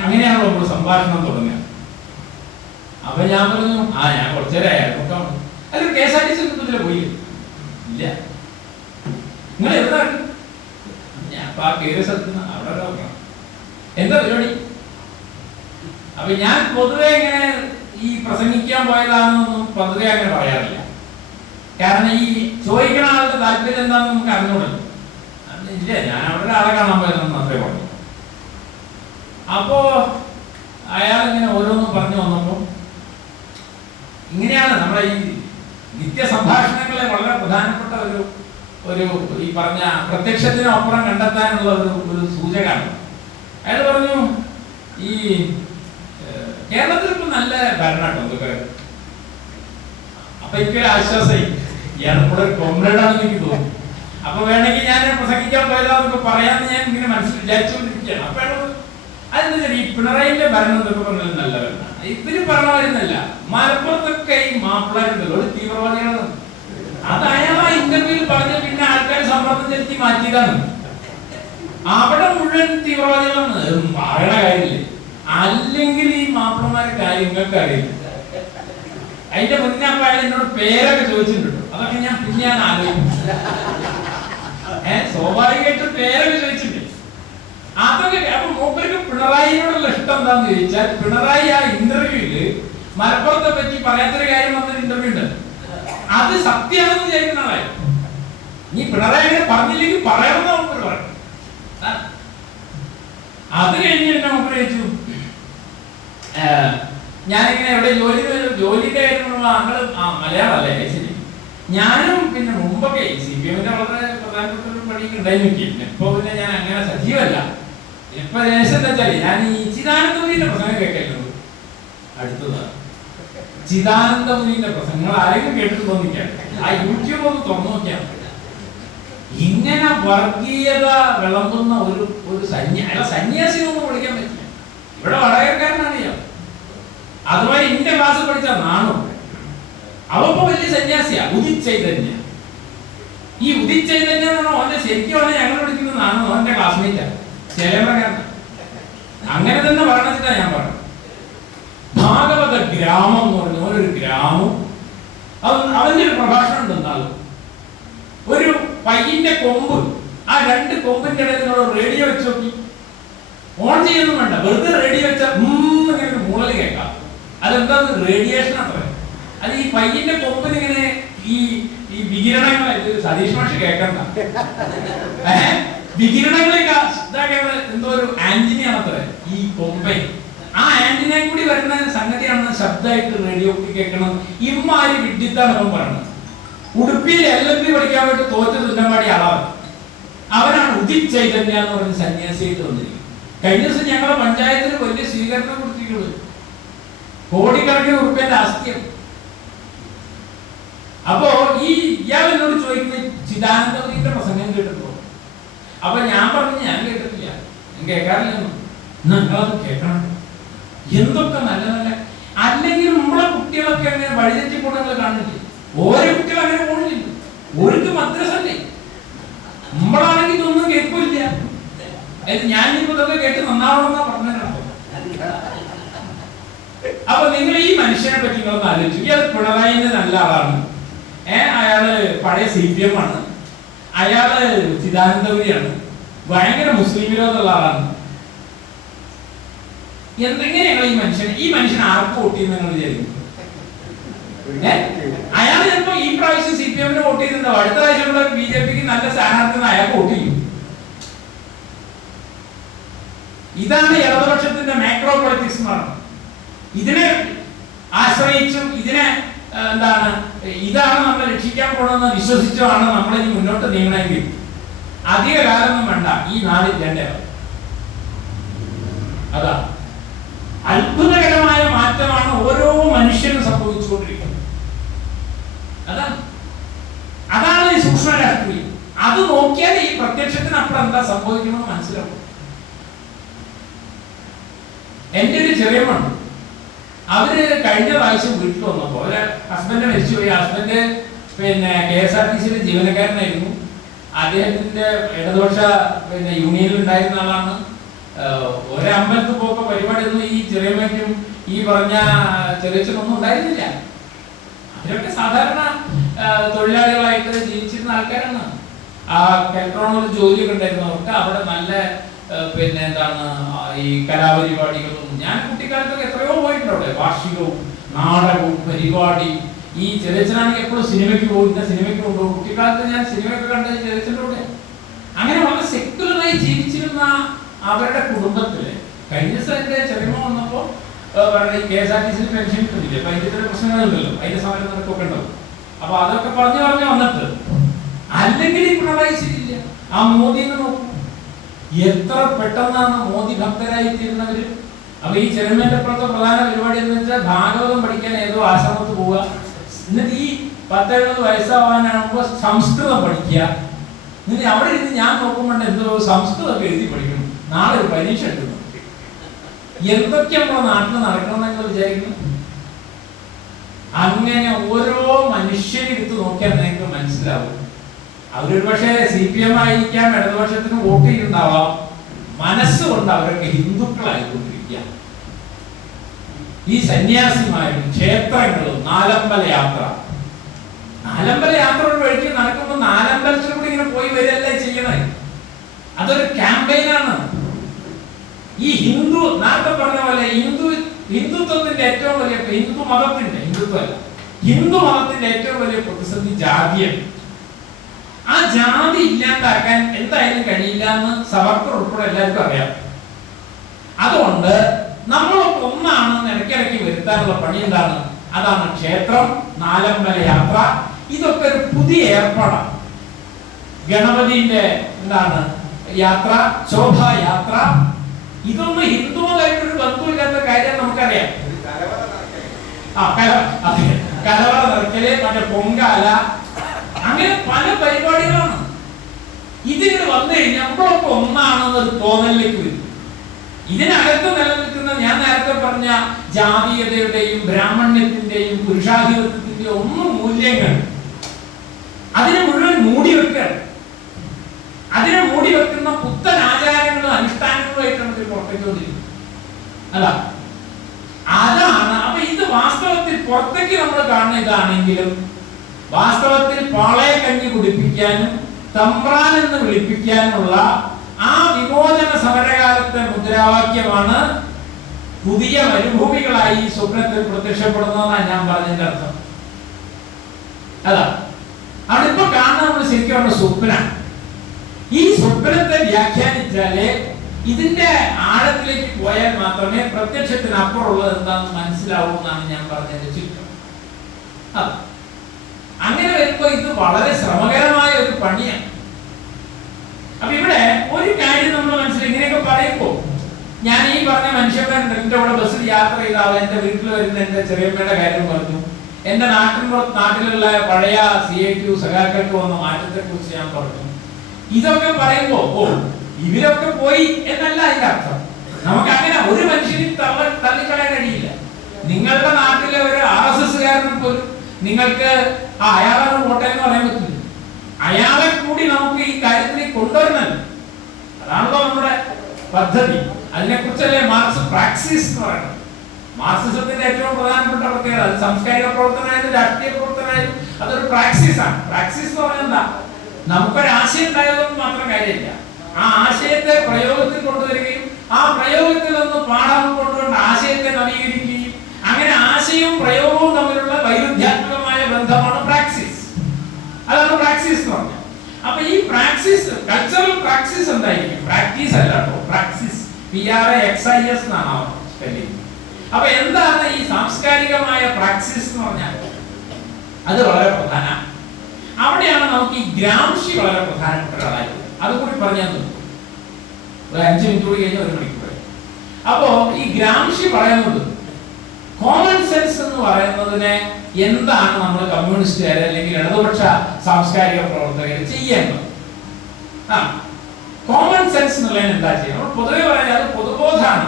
അങ്ങനെയാണല്ലോ നമ്മൾ സംഭാഷണം തുടങ്ങുക. അപ്പൊ ഞാൻ പറഞ്ഞു, ഞാൻ കുറച്ചു നേരമായിരുന്നു. അതൊരു KSRTC പോയി ഇല്ല. നിങ്ങൾ എവിടെയാണ്? ഞാൻ ഇപ്പൊ ആ കയറിയ സ്ഥലത്ത് അവിടെ എന്താ പരിപാടി? അപ്പൊ ഞാൻ പൊതുവെ ഇങ്ങനെ ഈ പ്രസംഗിക്കാൻ പോയതാണെന്നൊന്നും പൊതുവെ അങ്ങനെ പറയാറില്ല. കാരണം ഈ ചോദിക്കണ ആളുടെ താല്പര്യം എന്താണെന്ന് നമുക്ക് അറിഞ്ഞൂടല്ലോ. ഇല്ല, ഞാൻ അവിടെ ഒരാളെ കാണാൻ പോയതെന്ന് മാത്രമേ പറഞ്ഞു. അപ്പോ അയാൾ ഇങ്ങനെ ഓരോന്നും പറഞ്ഞു വന്നപ്പോ ഇങ്ങനെയാണ് നമ്മുടെ ഈ നിത്യ സംഭാഷണങ്ങളെ വളരെ പ്രധാനപ്പെട്ട ഒരു ഈ പറഞ്ഞ പ്രത്യക്ഷത്തിനപ്പുറം കണ്ടെത്താനുള്ള ഒരു സൂചകമാണ്. അയാൾ പറഞ്ഞു, ഈ കേരളത്തിൽ ഇപ്പൊ നല്ല ഭരണമാട്ടോ എന്തൊക്കെ. അപ്പൊ എനിക്കൊരു ആശ്വാസമായി, ഇയാൾ കൂടെ ഒരു കോമ്രേഡാണെന്ന് എനിക്ക് തോന്നി. അപ്പൊ വേണമെങ്കിൽ ഞാൻ പ്രസംഗിക്കാൻ പോയതാന്നൊക്കെ പറയാന്ന് ഞാൻ ഇങ്ങനെ മനസ്സിൽ വിചാരിച്ചുകൊണ്ടിരിക്കുകയാണ്. അപ്പോഴാണ് അതെന്താ ഈ പിണറായിന്റെ ഭരണം എന്നൊക്കെ പറഞ്ഞത് നല്ല ഭരണമാണ്. ഇവര് ഭരണമായിരുന്നല്ല. മലപ്പുറത്തൊക്കെ ഈ മാപ്പിളാരുണ്ടല്ലോ ഒരു തീവ്രവാദികളാണ്. അത് അയാൾ ആ ഇന്റർവ്യൂവിൽ പറഞ്ഞ പിന്നെ ആൾക്കാർ സമ്മർദ്ദം ചെലുത്തി മാറ്റിയതാണ്. അവിടെ മുഴുവൻ തീവ്രവാദികളാണ്. പറയണ കാര്യമില്ലേ? അല്ലെങ്കിൽ ഈ മാപ്പിളമാരുടെ കാര്യങ്ങൾക്ക് അറിയില്ല. അതിന്റെ മുന്നേ അപ്പൊ അയാൾ എന്നോട് പേരൊക്കെ ചോദിച്ചിട്ടുണ്ട്. അതൊക്കെ ഞാൻ പിന്നെയാണ് ആലോചിക്കുന്നത്. സ്വാഭാവികമായിട്ട് പേരൊക്കെ ചോദിച്ചിട്ടുണ്ട്. അതൊക്കെ അപ്പൊ മൂപ്പർക്ക് പിണറായിയോടുള്ള ഇഷ്ടം എന്താന്ന് ചോദിച്ചാൽ, പിണറായി ആ ഇന്റർവ്യൂവില് മലപ്പുറത്തെ പറ്റി പറയാത്തൊരു കാര്യം വന്നൊരു ഇന്റർവ്യൂ ഉണ്ട്. അത് സത്യമാണെന്ന് വിചാരിക്കുന്ന ആളായി. നീ പിണറായി അങ്ങനെ പറഞ്ഞില്ലെങ്കിൽ പറയണമെന്ന് മൂപ്പര് പറയും. അത് കഴിഞ്ഞ് എന്നെ മൂപ്പര് ചോദിച്ചു, ഞാനിങ്ങനെ എവിടെ ജോലിയുടെ കാര്യമുള്ള ആളുകൾ മലയാളമല്ലേ? ശരി. ഞാനും പിന്നെ മുമ്പൊക്കെ CPM-ന്റെ വളരെ പ്രധാനപ്പെട്ട ഒരു പണിയൊക്കെ ഉണ്ടായി. ഇപ്പൊ പിന്നെ ഞാൻ അങ്ങനെ സജീവല്ല. ഇപ്പൊ ദേശം എന്താ വെച്ചാല് ഞാൻ ഈ ചിദാനന്ദമുനിയുടെ പ്രസംഗം കേൾക്കല്ലോ. അടുത്തതാണ് ചിദാനന്ദമുനിയുടെ പ്രസംഗങ്ങൾ. ആരെങ്കിലും കേട്ടിട്ട് തോന്നിക്കാൻ ആ യൂട്യൂബ് ഒന്ന് തുറന്നു നോക്കിയാൽ ഇങ്ങനെ വർഗീയത വിളമ്പുന്ന ഒരു സന്യാസി ഒന്നും വിളിക്കാൻ പറ്റില്ല. ഇവിടെ വടകരക്കാരനാണ് ഞാൻ. അതുമായി എന്റെ ക്ലാസ് പഠിച്ച നാണു അവപ്പോ വലിയ സന്യാസിയാ. ഉദിത് ചൈതന്യ. ഈ ഉദിത് ചൈതന്യ എന്ന് പറഞ്ഞാൽ ഓന്റെ ശരിക്കും അവനെ ഞങ്ങൾ വിളിക്കുന്ന നാണു അവന്റെ ക്ലാസ്മേറ്റാ. ചേലമരക്കാരൻ. അങ്ങനെ തന്നെ പറഞ്ഞിട്ടാ ഞാൻ പറഞ്ഞു. ഭാഗവത ഗ്രാമം എന്ന് പറഞ്ഞു ഒരു ഗ്രാമം. അവന്റെ ഒരു പ്രഭാഷണം ഉണ്ടെന്നാലും ഒരു പയ്യന്റെ കൊമ്പ്, ആ 2 കൊമ്പിന്റെ ഇടയിൽ റേഡിയോ വെച്ച് നോക്കി. ഓൺ ചെയ്യൊന്നും വേണ്ട, വെറുതെ റേഡിയോ വെച്ചാൽ ഇങ്ങനെ മൂളൽ കേൾക്കാം. അതെന്താ റേഡിയേഷൻ അത്ര. അത് ഈ പയ്യന്റെ കൊമ്പിന് ഇങ്ങനെ ഈ വികിരണങ്ങൾ സതീഷ് മാഷ് കേൾക്കണ്ട. വികിരണങ്ങളെ എന്തോ ഒരു ആന്റിനയാണ് അത്ര ഈ കൊമ്പെ. ആ ആന്റിനയും കൂടി വരുന്ന സംഗതിയാണ് ശബ്ദമായിട്ട് റേഡിയോ കേൾക്കണം. ഇമ്മാരി വിഡ്ഢിത്താണ് അവൻ പറയുന്നത്. ഉടുപ്പിയിൽ LLB പഠിക്കാൻ വേണ്ടി തോറ്റ് തുന്നമാടി ആളാണ്. അവനാണ് ഉദിത് ചൈതന്യ എന്ന് പറഞ്ഞ സന്യാസിയായിട്ട് വന്നിരിക്കുന്നത്. കഴിഞ്ഞ ദിവസം ഞങ്ങളുടെ പഞ്ചായത്തിന് വലിയ സ്വീകരണം കൊടുത്തിട്ടുള്ളത്, കോടിക്കണക്കിന് ഉറുപ്പിന്റെ ആസ്തിയം. അപ്പോ ഇയാൾ എന്നോട് ചോദിക്കുന്നത് ചിദാനന്ദപുരിയുടെ പ്രസംഗം കേട്ടിട്ടുണ്ടോ? അപ്പൊ ഞാൻ പറഞ്ഞു ഞാൻ കേട്ടിട്ടില്ല, ഞാൻ കേൾക്കാറില്ല. നിങ്ങളത് കേൾക്കണം, എന്തൊക്കെ നല്ല നല്ല. അല്ലെങ്കിൽ നമ്മളെ കുട്ടികളൊക്കെ അങ്ങനെ വഴിതെറ്റി പോണങ്ങൾ കാണില്ലേ? ഓരോ കുട്ടികൾ അങ്ങനെ പോണില്ല, ഓർക്ക് മദ്രസല്ലേ. നമ്മളാണെങ്കിൽ ഇതൊന്നും കേൾക്കില്ല. ഞാൻ ഇപ്പൊ ഇതൊക്കെ കേട്ട് നന്നാവണമെന്നാ പറഞ്ഞിട്ടുണ്ടോ? അപ്പൊ നിങ്ങൾ ഈ മനുഷ്യനെ പറ്റി നിങ്ങളൊന്ന് ആലോചിച്ചു. ഇയാൾ പിണറായിന്റെ നല്ല ആളാണ്, അയാള് പഴയ CPM ആണ്, അയാള് ചിദാനന്ദപുരിയാണ്, ഭയങ്കര മുസ്ലിം വിരോധമുള്ള ആളാണ്. എന്തെങ്ങനെയാണ് ഈ മനുഷ്യൻ ആർക്ക് വോട്ട് ചെയ്യുന്ന നിങ്ങൾ വിചാരിക്കും? അയാൾ ചിലപ്പോ ഈ പ്രാവശ്യം CPM-ന് വോട്ട് ചെയ്തിട്ടുണ്ടാവും, അടുത്ത പ്രാവശ്യം BJP-ക്ക് നല്ല സ്ഥാനാർത്ഥി അയാൾക്ക് വോട്ട് ചെയ്യും. ഇതാണ് ഇടതുപക്ഷത്തിന്റെ മാക്രോ പൊളിറ്റിക്സ് എന്ന് പറയുന്നത്. ഇതിനെ ആശ്രയിച്ചും ഇതിനെ ഇതാണ് നമ്മൾ രക്ഷിക്കാൻ പോണെന്ന് വിശ്വസിച്ചുമാണ് നമ്മളിനി മുന്നോട്ട് നീങ്ങണമെങ്കിൽ അധിക കാലമൊന്നും വേണ്ട, ഈ നാടിൽ രണ്ട്. അതാ അത്ഭുതകരമായ മാറ്റമാണ് ഓരോ മനുഷ്യനും സംഭവിച്ചുകൊണ്ടിരിക്കുന്നത്. അതാണ് ഈ സൂക്ഷ്മ രാഷ്ട്രീയം. അത് നോക്കിയാൽ ഈ പ്രത്യക്ഷത്തിനപ്പുറം എന്താ സംഭവിക്കണമെന്ന് മനസ്സിലാവും. എൻ്റെ ഒരു ചെറിയ മണ്ണ്, അവര് കഴിഞ്ഞ പ്രാവശ്യം വീട്ടിൽ വന്നപ്പോ അവരെ ഹസ്ബൻഡ് മരിച്ചുപോയി. Husband KSRTC ജീവനക്കാരനായിരുന്നു. അദ്ദേഹത്തിന്റെ ഇടതുപക്ഷ യൂണിയനിൽ ഉണ്ടായിരുന്ന ആളാണ്. ഒരമ്പലത്തിൽ പോക്ക പരിപാടിയൊന്നും ഈ ചെറിയമ്മയ്ക്കും ഈ പറഞ്ഞ ചെറിയച്ഛനൊന്നും ഉണ്ടായിരുന്നില്ല. അവരൊക്കെ സാധാരണ തൊഴിലാളികളായിട്ട് ജീവിച്ചിരുന്ന ആൾക്കാരാണ്. ആ കെൽട്രോണിൽ ജോലിയൊക്കെ ഉണ്ടായിരുന്നു അവർക്ക്. അവിടെ നല്ല ഈ കലാപരിപാടികളും, ഞാൻ കുട്ടിക്കാലത്തൊക്കെ എത്രയോ പോയിട്ടുണ്ട് അവിടെ. വാർഷികവും നാടകവും പരിപാടി. ഈ ചെറിയച്ഛനാണെങ്കിൽ എപ്പോഴും സിനിമയ്ക്ക് പോകുന്ന സിനിമയ്ക്ക് കൊണ്ടുപോകും. കുട്ടിക്കാലത്ത് ഞാൻ സിനിമയൊക്കെ കണ്ടത് ചെറിയച്ഛൻ്റെ കൂടെ. അങ്ങനെ വളരെ സെക്യുലറായി ജീവിച്ചിരുന്ന അവരുടെ കുടുംബത്തില് കഴിഞ്ഞ ദിവസം ചെറിയമ്മ വന്നപ്പോ KSRTC പെൻഷൻ കിട്ടുന്നില്ല, അപ്പൊ അതിന്റെ ചില പ്രശ്നങ്ങളുണ്ടല്ലോ, അതിന്റെ സമരം നടക്കൊക്കെ ഉണ്ടാവും. അപ്പൊ അതൊക്കെ പറഞ്ഞു വന്നിട്ട് അല്ലെങ്കിൽ ഈ പിണറായി ശരിയില്ല. ആ മോദിന്ന് നോക്കും, എത്ര പെട്ടെന്നാണ് മോദി ഭക്തരായി തീരുന്നവര്. അപ്പൊ ഈ ചെറുമേന്റെ അപ്പുറത്തെ പ്രധാന പരിപാടി എന്ന് വെച്ചാൽ ഭാഗവതം പഠിക്കാൻ ഏതോ ആശ്രമത്ത് പോവുക, എന്നിട്ട് ഈ 10-70 വയസ്സാവാനാകുമ്പോ സംസ്കൃതം പഠിക്കുക. എന്നിട്ട് അവിടെ ഇരുന്ന് ഞാൻ നോക്കുമ്പോൾ എന്തോ സംസ്കൃതമൊക്കെ എഴുതി പഠിക്കണം, നാളെ ഒരു പരീക്ഷ എടുക്കുന്നു. എന്തൊക്കെ നമ്മുടെ നാട്ടിൽ നടക്കണം എന്നൊക്കെ വിചാരിക്കുന്നു. അങ്ങനെ ഓരോ മനുഷ്യരെടുത്ത് നോക്കിയാൽ നിങ്ങൾക്ക് മനസ്സിലാവും. അവരൊരു പക്ഷേ CPM ആയിരിക്കാം, ഇടതുപക്ഷത്തിന് വോട്ട് ചെയ്യുന്നുണ്ടാവാം, മനസ്സുകൊണ്ട് അവരൊക്കെ ഹിന്ദുക്കളായിക്കൊണ്ടിരിക്കുക. ഈ സന്യാസിമാരും ക്ഷേത്രങ്ങളും നാലമ്പല യാത്ര ഒരു വഴിക്ക് നടക്കുമ്പോൾ നാലമ്പലത്തിൽ കൂടി ഇങ്ങനെ പോയി വരികയല്ലേ ചെയ്യണേ. അതൊരു ക്യാമ്പയിനാണ്. ഈ ഹിന്ദു നേരത്തെ പറഞ്ഞ പോലെ ഹിന്ദുത്വത്തിന്റെ ഏറ്റവും വലിയ ഹിന്ദു മതത്തിന്റെ ഏറ്റവും വലിയ പ്രതിസന്ധി ജാതിയാണ്. ആ ജാതി ഇല്ലാണ്ടാക്കാൻ എന്തായാലും കഴിയില്ല എന്ന് സവർക്കർ ഉൾപ്പെടെ എല്ലാവർക്കും അറിയാം. അതുകൊണ്ട് നമ്മളൊക്കെ ഒന്നാണെന്ന് ഇടയ്ക്കിടയ്ക്ക് വരുത്താനുള്ള പണി എന്താണ്? അതാണ് ക്ഷേത്രം, നാലമ്പല യാത്ര. ഇതൊക്കെ ഒരു പുതിയ ഏർപ്പാടാണ്. ഗണപതിന്റെ യാത്ര, ശോഭായാത്ര, ഇതൊന്നും ഹിന്ദുവുമായിട്ടൊരു ബന്ധമില്ലാത്ത കാര്യം നമുക്കറിയാം. കലവറ നിറയ്ക്കല്, മറ്റേ പൊങ്കാല, അങ്ങനെ പല പരിപാടികളാണ്. ഇതിന് വന്നു കഴിഞ്ഞാൽ നമ്മളൊക്കെ ഒന്നാണെന്നൊരു തോന്നലിലേക്ക് വരും. ഇതിനകത്ത് നിലനിൽക്കുന്ന ഞാൻ നേരത്തെ പറഞ്ഞ ജാതീയതയുടെയും ബ്രാഹ്മണ്യത്തിന്റെയും പുരുഷാധിപത്യത്തിന്റെയും ഒന്നും മൂല്യങ്ങൾ അതിനെ മുഴുവൻ മൂടി വെക്കുകയാണ്. അതിനെ മൂടി വെക്കുന്ന പുത്തൻ ആചാരങ്ങളും അനുഷ്ഠാനങ്ങളുമായിട്ടാണ് ഇത് പുറത്തേക്കൊണ്ടിരിക്കുന്നത്. അതാണ്. അപ്പൊ ഇത് വാസ്തവത്തിൽ പുറത്തേക്ക് നമ്മൾ കാണുന്ന ഇതാണെങ്കിലും വാസ്തവത്തിൽ പാളയെ കഞ്ഞി കുടിപ്പിക്കാനും തമ്പ്രാൻ എന്ന് വിളിപ്പിക്കാനുള്ള ആ വിമോചന സമരകാലത്തെ മുദ്രാവാക്യമാണ് പുതിയ മരുഭൂമികളായി സ്വപ്നത്തിൽ പ്രത്യക്ഷപ്പെടുന്നതെന്നാണ് ഞാൻ പറഞ്ഞതിന്റെ അർത്ഥം. അവിടിപ്പോ കാണുന്ന നമ്മൾ ശരിക്കും സ്വപ്ന. ഈ സ്വപ്നത്തെ വ്യാഖ്യാനിച്ചാലേ ഇതിന്റെ ആഴത്തിലേക്ക് പോയാൽ മാത്രമേ പ്രത്യക്ഷത്തിനപ്പുറമുള്ളത് എന്താണെന്ന് മനസ്സിലാവൂ എന്നാണ് ഞാൻ പറഞ്ഞതിന്റെ ചുരുക്കം. അങ്ങനെ വരുമ്പോ ഇത് വളരെ ശ്രമകരമായ ഒരു പണിയാണ്. അപ്പൊ ഇവിടെ ഒരു കാര്യം നമ്മൾ മനസ്സിലാക്കി, ഇങ്ങനെയൊക്കെ പറയുമ്പോ ഞാൻ ഈ പറഞ്ഞ മനുഷ്യന്മാരുണ്ട് എന്റെ കൂടെ ബസ്സിൽ യാത്ര ചെയ്താൽ എന്റെ വീട്ടിൽ വരുന്ന എന്റെ ചെറിയമ്മയുടെ കാര്യം പറഞ്ഞു, എന്റെ നാട്ടിലുള്ള പഴയ CITU സഖാക്കൾക്ക് വന്ന മാറ്റത്തെ കുറിച്ച് ഞാൻ പറഞ്ഞു. ഇതൊക്കെ പറയുമ്പോ ഓ ഇവരൊക്കെ പോയി എന്നല്ല അതിന്റെ അർത്ഥം. നമുക്ക് അങ്ങനെ ഒരു മനുഷ്യനും തള്ളിക്കളയാൻ കഴിയില്ല. നിങ്ങളുടെ നാട്ടിലെ ഒരു RSSകാരനെ പോലും നിങ്ങൾക്ക് അയാളാണ് വോട്ടെന്ന് പറയാൻ പറ്റില്ല. അയാളെ കൂടി നമുക്ക് ഈ കാര്യത്തിൽ കൊണ്ടുവരണം. അതാണല്ലോ നമ്മുടെ പദ്ധതി. അതിനെക്കുറിച്ചല്ലേ മാർക്സ് പ്രാക്സിസ് എന്ന് പറയുന്നത്. മാർക്സിസത്തിന്റെ ഏറ്റവും പ്രധാനപ്പെട്ട പ്രത്യേകത അത് സാംസ്കാരിക പ്രവർത്തനമായാലും രാഷ്ട്രീയ പ്രവർത്തനമായാലും അതൊരു പ്രാക്സിസ് ആണ്. പ്രാക്സിസ് എന്ന് പറഞ്ഞാൽ എന്താ, നമുക്കൊരു ആശയം ഉണ്ടായതൊന്നും മാത്രം കാര്യമില്ല, ആ ആശയത്തെ പ്രയോഗത്തിൽ കൊണ്ടുവരികയും ആ പ്രയോഗത്തിൽ നിന്ന് പാഠം കൊണ്ടുകൊണ്ട് ആശയത്തെ നവീകരിക്കുകയും അങ്ങനെ ആശയവും പ്രയോഗവും തമ്മിലുള്ള വൈരുദ്ധ്യാത്മകമായ ബന്ധമാണ് പ്രാക്സിസ്. അതാണ് പ്രാക്സിസ് എന്ന് പറഞ്ഞാൽ. അപ്പൊ ഈ പ്രാക്സിസ്, കൾച്ചറൽ പ്രാക്സിസ് എന്തായിരിക്കും? പ്രാക്ടീസ് അല്ല കേട്ടോ, പ്രാക്സിസ് PRAXIS എന്നാണ് സ്പെല്ലിംഗ്. അപ്പൊ എന്താണ് ഈ സാംസ്കാരികമായ പ്രാക്സിസ് എന്ന് പറഞ്ഞാൽ? അത് വളരെ പ്രധാനമാണ്. അവിടെയാണ് നമുക്ക് ഈ ഗ്രാംഷി വളരെ പ്രധാനപ്പെട്ട ഒരാളായി. അതുകൂടി പറഞ്ഞാൽ നോക്കും, ഒരു 5 മിനിറ്റ് കൂടി കഴിഞ്ഞാൽ 1 മണിക്കൂർ. അപ്പോ ഈ ഗ്രാംഷി പറയുന്നത് കോമൺ സെൻസ് എന്ന് പറയുന്നതിനെ എന്താണ് നമ്മൾ കമ്മ്യൂണിസ്റ്റുകാർ അല്ലെങ്കിൽ ഇടതുപക്ഷ സാംസ്കാരിക പ്രവർത്തകർ ചെയ്യേണ്ടത്? കോമൺ സെൻസ് എന്നുള്ളതിന് എന്താ ചെയ്യുന്നത്? നമ്മൾ പൊതുവെ പറയാൻ അത് പൊതുബോധമാണ്.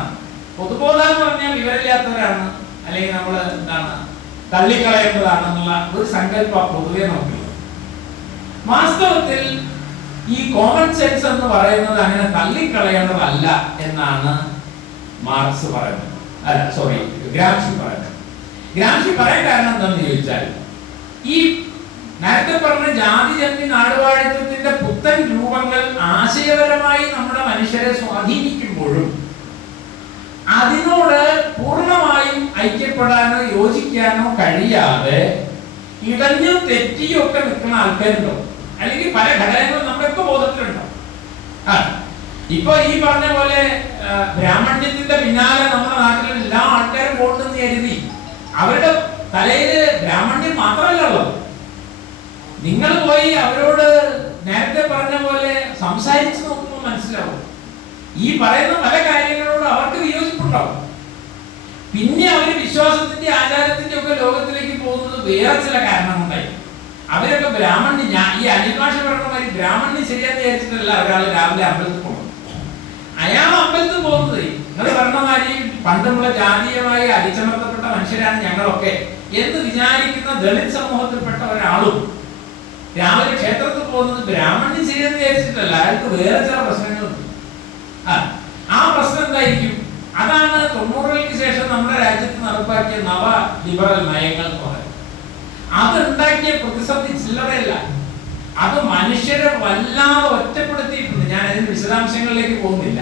പൊതുബോധം എന്ന് പറഞ്ഞാൽ വിവരമില്ലാത്തവരാണ് അല്ലെങ്കിൽ നമ്മൾ എന്താണ് തള്ളിക്കളയേണ്ടതാണെന്നുള്ള ഒരു സങ്കല്പം പൊതുവെ നോക്കില്ല. വാസ്തവത്തിൽ ഈ കോമൺ സെൻസ് എന്ന് പറയുന്നത് അങ്ങനെ തള്ളിക്കളയേണ്ടതല്ല എന്നാണ് മാർക്സ് പറയുന്നത്. ഗ്രാംഷി പറയുന്നത്. ഗ്രാംഷി പറയാൻ കാരണം എന്താണെന്ന് ചോദിച്ചാൽ, ഈ നേരത്തെ പറഞ്ഞ ജാതിജന്യ നാടുവാഴിത്വത്തിന്റെ പുത്തൻ രൂപങ്ങൾ ആശയപരമായി നമ്മുടെ മനുഷ്യരെ സ്വാധീനിക്കുമ്പോഴും അതിനോട് പൂർണ്ണമായും ഐക്യപ്പെടാനോ യോജിക്കാനോ കഴിയാതെ ഇടഞ്ഞും തെറ്റിയും ഒക്കെ നിൽക്കുന്ന ആൾക്കാരുണ്ടോ, അല്ലെങ്കിൽ പല ഘടകങ്ങളും നമ്മളൊക്കെ ബോധത്തിലുണ്ടോ? ഇപ്പൊ ഈ പറഞ്ഞ പോലെ ബ്രാഹ്മണ്യത്തിന്റെ പിന്നാലെ നമ്മുടെ നാട്ടിലെ എല്ലാ ആൾക്കാരും പോകുന്നെന്ന് കരുതി അവരുടെ തലയില് ബ്രാഹ്മണ്യം മാത്രമല്ലല്ലോ. നിങ്ങൾ പോയി അവരോട് നേരത്തെ പറഞ്ഞ പോലെ സംസാരിച്ചു നോക്കുമ്പോൾ മനസ്സിലാവും ഈ പറയുന്ന പല കാര്യങ്ങളോട് അവർക്ക് വിയോജിപ്പുണ്ടാവും. പിന്നെ അവര് വിശ്വാസത്തിന്റെ ആചാരത്തിന്റെ ഒക്കെ ലോകത്തിലേക്ക് പോകുന്നത് വേറെ ചില കാരണങ്ങളുണ്ടായി. അവരൊക്കെ ബ്രാഹ്മണ്യം, ഈ അനിൽഭാഷ പറഞ്ഞ മാതിരി ബ്രാഹ്മണ്യം ശരിയാന്ന് വിചാരിച്ചിട്ടല്ല ഒരാൾ രാവിലെ അമ്പലത്തിൽ പോകുന്നത്. അയാൾ അമ്പലത്തിൽ പോകുന്നത് നിങ്ങൾ പറഞ്ഞ മാതിരി പണ്ടുള്ള ജാതീയമായി അടിച്ചമർത്തപ്പെട്ട മനുഷ്യരാണ് ഞങ്ങളൊക്കെ എന്ന് വിചാരിക്കുന്ന ദളിത് സമൂഹത്തിൽപ്പെട്ട ഒരാളും രാവിലെ ക്ഷേത്രത്തിൽ പോകുന്നത് ബ്രാഹ്മണ്യം ശരിയെന്ന് വിചാരിച്ചിട്ടല്ല, അയാൾക്ക് വേറെ ചില പ്രശ്നങ്ങളുണ്ട്. ആ പ്രശ്നം എന്തായിരിക്കും? അതാണ് 90-കൾക്ക് ശേഷം നമ്മുടെ രാജ്യത്ത് നടപ്പാക്കിയ നവ ലിബറൽ നയങ്ങൾ എന്ന് പറയുന്നത്. അതുണ്ടാക്കിയ പ്രതിസന്ധി ചില്ലറയല്ല, അത് മനുഷ്യരെ വല്ലാതെ ഒറ്റപ്പെടുത്തിയിട്ടുണ്ട്. ഞാൻ അതിന്റെ വിശദാംശങ്ങളിലേക്ക് പോകുന്നില്ല.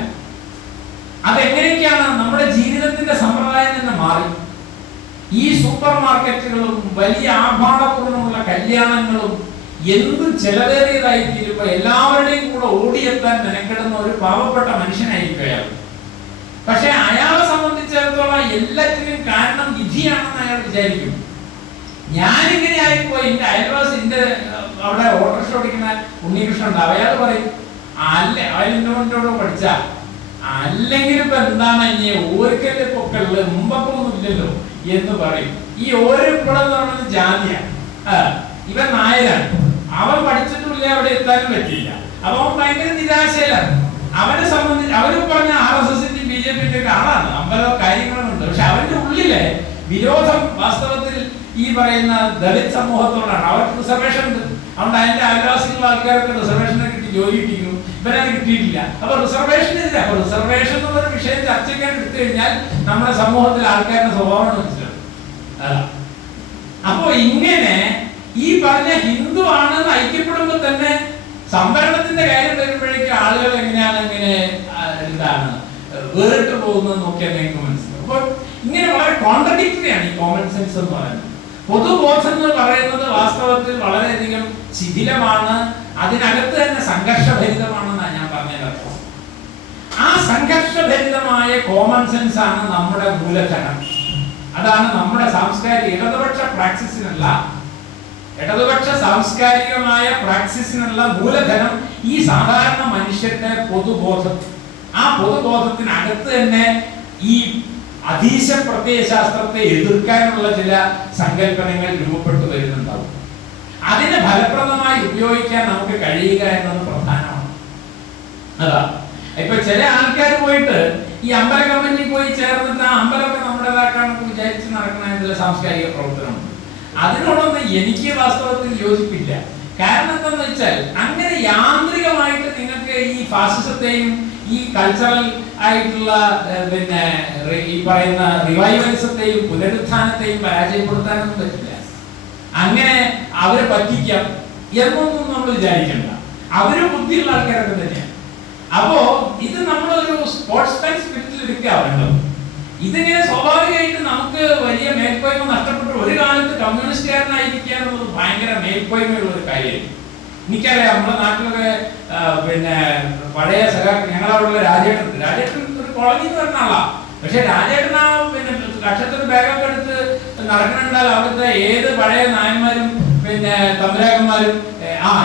അതെങ്ങനെയൊക്കെയാണ് നമ്മുടെ ജീവിതത്തിന്റെ സമ്പ്രദായം തന്നെ മാറി. ഈ സൂപ്പർ മാർക്കറ്റുകളും വലിയ ആർഭാടപൂർണ്ണമുള്ള കല്യാണങ്ങളും എന്തും ചെലവേറിയതായി തീരുമ്പോ എല്ലാവരുടെയും കൂടെ ഓടിയെത്താൻ മെനക്കെടുന്ന ഒരു പാവപ്പെട്ട മനുഷ്യനായിരിക്കും അയാൾ. പക്ഷെ അയാളെ സംബന്ധിച്ചിടത്തോളം എല്ലാറ്റിനും കാരണം വിധിയാണെന്ന് അയാൾ വിചാരിക്കും. ഞാനിങ്ങനെ ആയിപ്പോയി, എന്റെ അയൽവാസി എന്റെ അവിടെ ഓട്ടോറിക്ഷ ഓടിക്കുന്ന ഉണ്ണികൃഷ്ണൻ ഉണ്ടാവും, അയാൾ പറയും അല്ലേ അയലിനോട് പഠിച്ച അല്ലെങ്കിൽ ഇപ്പൊ എന്താണ് ഇനി ഓർക്കല്ലേ പൊക്കള് മുമ്പൊക്കെ ഒന്നും ഇല്ലല്ലോ എന്ന് പറയും. ഈ ഓരോപ്പടെന്ന് പറയുന്നത് ജാതിയാണ്. ഇവൻ നായരാണ്, അവൻ പഠിച്ചിട്ടില്ല, അവിടെ എത്താനും പറ്റിയില്ല. അപ്പൊ അവൻ ഭയങ്കര നിരാശയിലാണ്. അവനെ സംബന്ധിച്ച് അവര് പറഞ്ഞ RSSന്റെയും BJPന്റെ ഒക്കെ ആളാണ്, അമ്പലോ കാര്യങ്ങളുണ്ട്. പക്ഷെ അവന്റെ ഉള്ളിലെ വിരോധം വാസ്തവത്തിൽ ഈ പറയുന്ന ദളിത് സമൂഹത്തോടാണ്. അവർക്ക് റിസർവേഷൻ ഉണ്ട്, അതുകൊണ്ട് അതിന്റെ അയൽവാസികളുള്ള ആൾക്കാർക്ക് റിസർവേഷനെ കിട്ടി, ജോലി കിട്ടിയിരുന്നു, ഇവരത് കിട്ടിയിട്ടില്ല. അപ്പൊ റിസർവേഷൻ ഇല്ല. അപ്പൊ റിസർവേഷൻ എന്നൊരു വിഷയം ചർച്ചയ്ക്കാൻ എടുത്തു കഴിഞ്ഞാൽ നമ്മുടെ സമൂഹത്തിൽ ആൾക്കാരുടെ സ്വഭാവം മനസ്സിലാവും. അപ്പോ ഇങ്ങനെ ഈ പറഞ്ഞ ഹിന്ദു ആണെന്ന് ഐക്യപ്പെടുമ്പോ തന്നെ സംവരണത്തിന്റെ കാര്യം വരുമ്പോഴേക്കും ആളുകൾ എങ്ങനെയാണ് ഇങ്ങനെ എന്താണ് വേറിട്ട് പോകുന്നത് നോക്കിയാൽ നിങ്ങൾക്ക് മനസ്സിലാവും. അപ്പൊ ഇങ്ങനെ വളരെ കോൺട്രഡിക്ടറി ആണ് ഈ കോമൺ സെൻസ് എന്ന് പറയുന്നത്. പൊതുബോധം എന്ന് പറയുന്നത് വാസ്തവത്തിൽ വളരെയധികം ശിഥിലമാണ്, അതിനകത്ത് തന്നെ സംഘർഷഭരിതമാണെന്നാണ് ഞാൻ പറഞ്ഞത്. ആ സംഘർഷഭരിതമായ കോമൺ സെൻസ് ആണ് നമ്മുടെ മൂലധനം. അതാണ് നമ്മുടെ സാംസ്കാരിക ഇടതുപക്ഷ പ്രാക്സിസിനുള്ള ഇടതുപക്ഷ സാംസ്കാരികമായ പ്രാക്സിസിനുള്ള മൂലധനം ഈ സാധാരണ മനുഷ്യരുടെ പൊതുബോധം. ആ പൊതുബോധത്തിനകത്ത് തന്നെ ഈ അധീശ പ്രത്യയശാസ്ത്രത്തെ എതിർക്കാനുള്ള ചില സങ്കല്പനങ്ങൾ രൂപപ്പെട്ടു വരുന്നുണ്ടാവും. അതിനെ ഫലപ്രദമായി ഉപയോഗിക്കാൻ നമുക്ക് കഴിയുക എന്നത് പ്രധാനമാണ്. അതാ ഇപ്പൊ ചില ആൾക്കാർ പോയിട്ട് ഈ അമ്പല കമ്മിറ്റി പോയി ചേർന്നിട്ട് ആ അമ്പലമൊക്കെ നമ്മുടേതാക്കാണെന്ന് വിചാരിച്ച് നടക്കുന്ന ചില സാംസ്കാരിക പ്രവർത്തനമുണ്ട്. അതിനോടൊന്നും എനിക്ക് വാസ്തവത്തിൽ യോജിപ്പില്ല. കാരണം എന്താണെന്ന് വെച്ചാൽ അങ്ങനെ യാന്ത്രികമായിട്ട് നിങ്ങൾക്ക് ഈ ഫാസിസത്തെയും ഈ കൾച്ചറൽ ആയിട്ടുള്ള പിന്നെ ഈ പറയുന്ന റിവൈവലിസത്തെയും പുനരുത്ഥാനത്തെയും പരാജയപ്പെടുത്താനൊന്നും പറ്റില്ല. അങ്ങനെ അവരെ പറ്റിക്കാം എന്നൊന്നും നമ്മൾ വിചാരിക്കണ്ട. അവര് ബുദ്ധിയുള്ള ആൾക്കാരൊക്കെ തന്നെയാണ്. അപ്പോ ഇത് നമ്മളൊരു സ്പോർട്സ്മാൻ സ്പിരിറ്റിൽ എടുക്കുക വേണ്ടത്. ഇതിങ്ങനെ സ്വാഭാവികമായിട്ട് നമുക്ക് വലിയ മേൽക്കോയ്മ നഷ്ടപ്പെട്ടു. ഒരു കാലത്ത് കമ്മ്യൂണിസ്റ്റുകാരനായിരിക്കുക എന്നുള്ളത് ഭയങ്കര മേൽക്കോയ്മയുള്ള ഒരു കാര്യമായിരുന്നു. എനിക്കറിയാം നമ്മുടെ നാട്ടിലൊക്കെ പിന്നെ പഴയ ഞങ്ങളവിടെയുള്ള രാജേട്ടൻ ഒരു കോളനി എന്ന് പറഞ്ഞ ആളാ. പക്ഷെ രാജേട്ടൻ ആ പിന്നെ ലക്ഷത്തിന് ബാഗൊക്കെ എടുത്ത് നടക്കണുണ്ടാൽ അവിടുത്തെ ഏത് പഴയ നായന്മാരും പിന്നെ തമ്പുരാക്കന്മാരും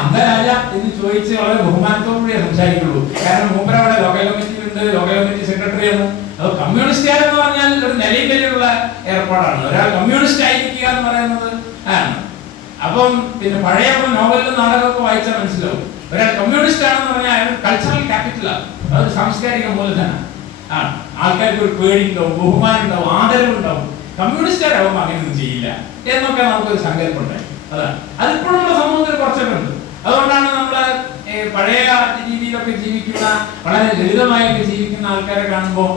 എന്താ രാജ എന്ന് ചോദിച്ച് വളരെ ബഹുമാനത്തോടുകൂടിയേ സംസാരിക്കുള്ളൂ. കാരണം മൂപ്പര അവിടെ ലോക്കൽ കമ്മിറ്റിയിലുണ്ട്, ലോക്കൽ കമ്മിറ്റി സെക്രട്ടറിയാണ്. അത് കമ്മ്യൂണിസ്റ്റുകാരെന്ന് പറഞ്ഞാൽ ഒരു നിലയും വിലയുള്ള ഏർപ്പാടാണ്. ഒരാൾ കമ്മ്യൂണിസ്റ്റ് ആയിരിക്കുക എന്ന് പറയുന്നത് ആണ്. അപ്പം പിന്നെ പഴയ നോവലിലും നാടകമൊക്കെ വായിച്ചാൽ മനസ്സിലാവും. ഒരാൾ കമ്മ്യൂണിസ്റ്റ് ആണെന്ന് പറഞ്ഞാൽ അയാൾ കൾച്ചറൽ ക്യാപിറ്റലാണ്, അതൊരു സാംസ്കാരിക മൂലധനം ആണ്. ആൾക്കാർക്ക് ഒരു പേടിയുണ്ടാവും, ബഹുമാനം ഉണ്ടാവും, ആദരവുണ്ടാവും. കമ്മ്യൂണിസ്റ്റുകാരാവുമ്പോൾ അങ്ങനെയൊന്നും ചെയ്യില്ല എന്നൊക്കെ നമുക്കൊരു സങ്കല്പം ഉണ്ടായി. അതാണ് അതിപ്പോഴും നമ്മുടെ സമൂഹത്തിൽ കുറച്ചൊക്കെ ഉണ്ട്. അതുകൊണ്ടാണ് നമ്മള് പഴയ രീതിയിലൊക്കെ ജീവിക്കുന്ന വളരെ ലളിതമായൊക്കെ ജീവിക്കുന്ന ആൾക്കാരെ കാണുമ്പോൾ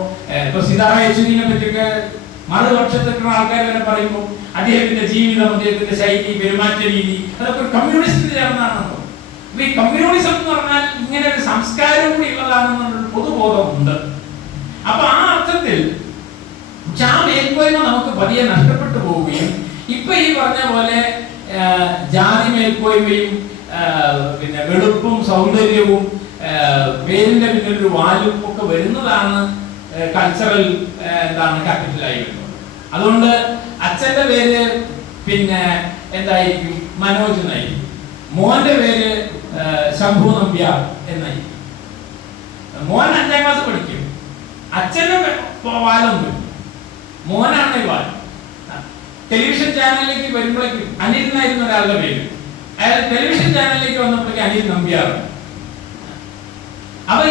ഇപ്പൊ സീതാറാം യെച്ചൂരിനെ പറ്റിയൊക്കെ മറുപക്ഷത്തിലുള്ള ആൾക്കാർ വരെ പറയുമ്പോൾ അദ്ദേഹത്തിന്റെ ജീവിതം, അദ്ദേഹത്തിന്റെ ശൈലി, പെരുമാറ്റ രീതി അതൊക്കെ കമ്മ്യൂണിസ്റ്റിന് ചേർന്നാണെന്നോ. ഈ കമ്മ്യൂണിസം എന്ന് പറഞ്ഞാൽ ഇങ്ങനെ ഒരു സംസ്കാരം കൂടി ഉള്ളതാണെന്നുള്ളൊരു പൊതുബോധമുണ്ട്. അപ്പൊ ആ അർത്ഥത്തിൽ ആ മേൽക്കോയ്മ നമുക്ക് പതിയെ നഷ്ടപ്പെട്ടു പോവുകയും ഇപ്പൊ ഈ പറഞ്ഞ പോലെ ജാതി മേൽക്കോയ്മയും പിന്നെ വെളുപ്പും സൗന്ദര്യവും പേരിന്റെ പിന്നിലൊരു വാല്യൂ ഒക്കെ വരുന്നതാണ് കൾച്ചറൽ ക്യാപിറ്റലായി വരുന്നത്. അതുകൊണ്ട് അച്ഛന്റെ പേര് പിന്നെ എന്തായിരിക്കും, മനോജ് എന്നായിരിക്കും. മോന്റെ പേര് ശംഭു നമ്പ്യാർ എന്നായിരിക്കും. മോൻ 5ാം ക്ലാസ് പഠിക്കും. അച്ഛന്റെ വാലൊന്നും മോനാണ് ഈ വാൽ. ടെലിവിഷൻ ചാനലിലേക്ക് വരുമ്പോഴേക്കും അനിൽ എന്നായിരുന്നു ഒരാളുടെ പേര്. അയാൾ ടെലിവിഷൻ ചാനലിലേക്ക് വന്നപ്പോഴേക്കും അനിൽ നമ്പ്യാർ. അപ്പൊ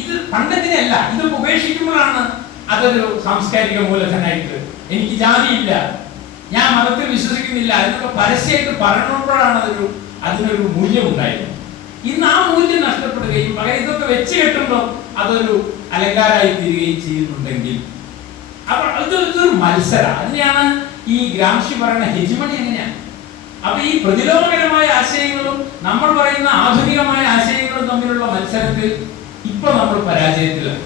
ഇത് പണ്ടത്തിനല്ല, ഇത് ഉപേക്ഷിക്കുമ്പോഴാണ് അതൊരു സാംസ്കാരിക മൂലധനായിട്ട്. എനിക്ക് ജാതിയില്ല, ഞാൻ മതത്തിൽ വിശ്വസിക്കുന്നില്ല എന്നൊക്കെ പരസ്യമായിട്ട് പറയുമ്പോഴാണ് അതിനൊരു മൂല്യം ഉണ്ടായിരുന്നു. ഇന്ന് ആ മൂല്യം നഷ്ടപ്പെടുകയും പകരം ഇതൊക്കെ വെച്ച് കെട്ടുമ്പോൾ അതൊരു അലങ്കാരമായി തീരുകയും ചെയ്യുന്നുണ്ടെങ്കിൽ അപ്പൊ ഇതൊരു മത്സരം. അതിനെയാണ് ഈ ഗ്രാംഷി പറയുന്ന ഹെജിമണി. എങ്ങനെയാണ് അപ്പൊ ഈ പ്രതിലോമകരമായ ആശയങ്ങളും നമ്മൾ പറയുന്ന ആധുനികമായ ആശയങ്ങളും തമ്മിലുള്ള മത്സരത്തിൽ ഇപ്പൊ നമ്മൾ പരാജയത്തിലാണ്.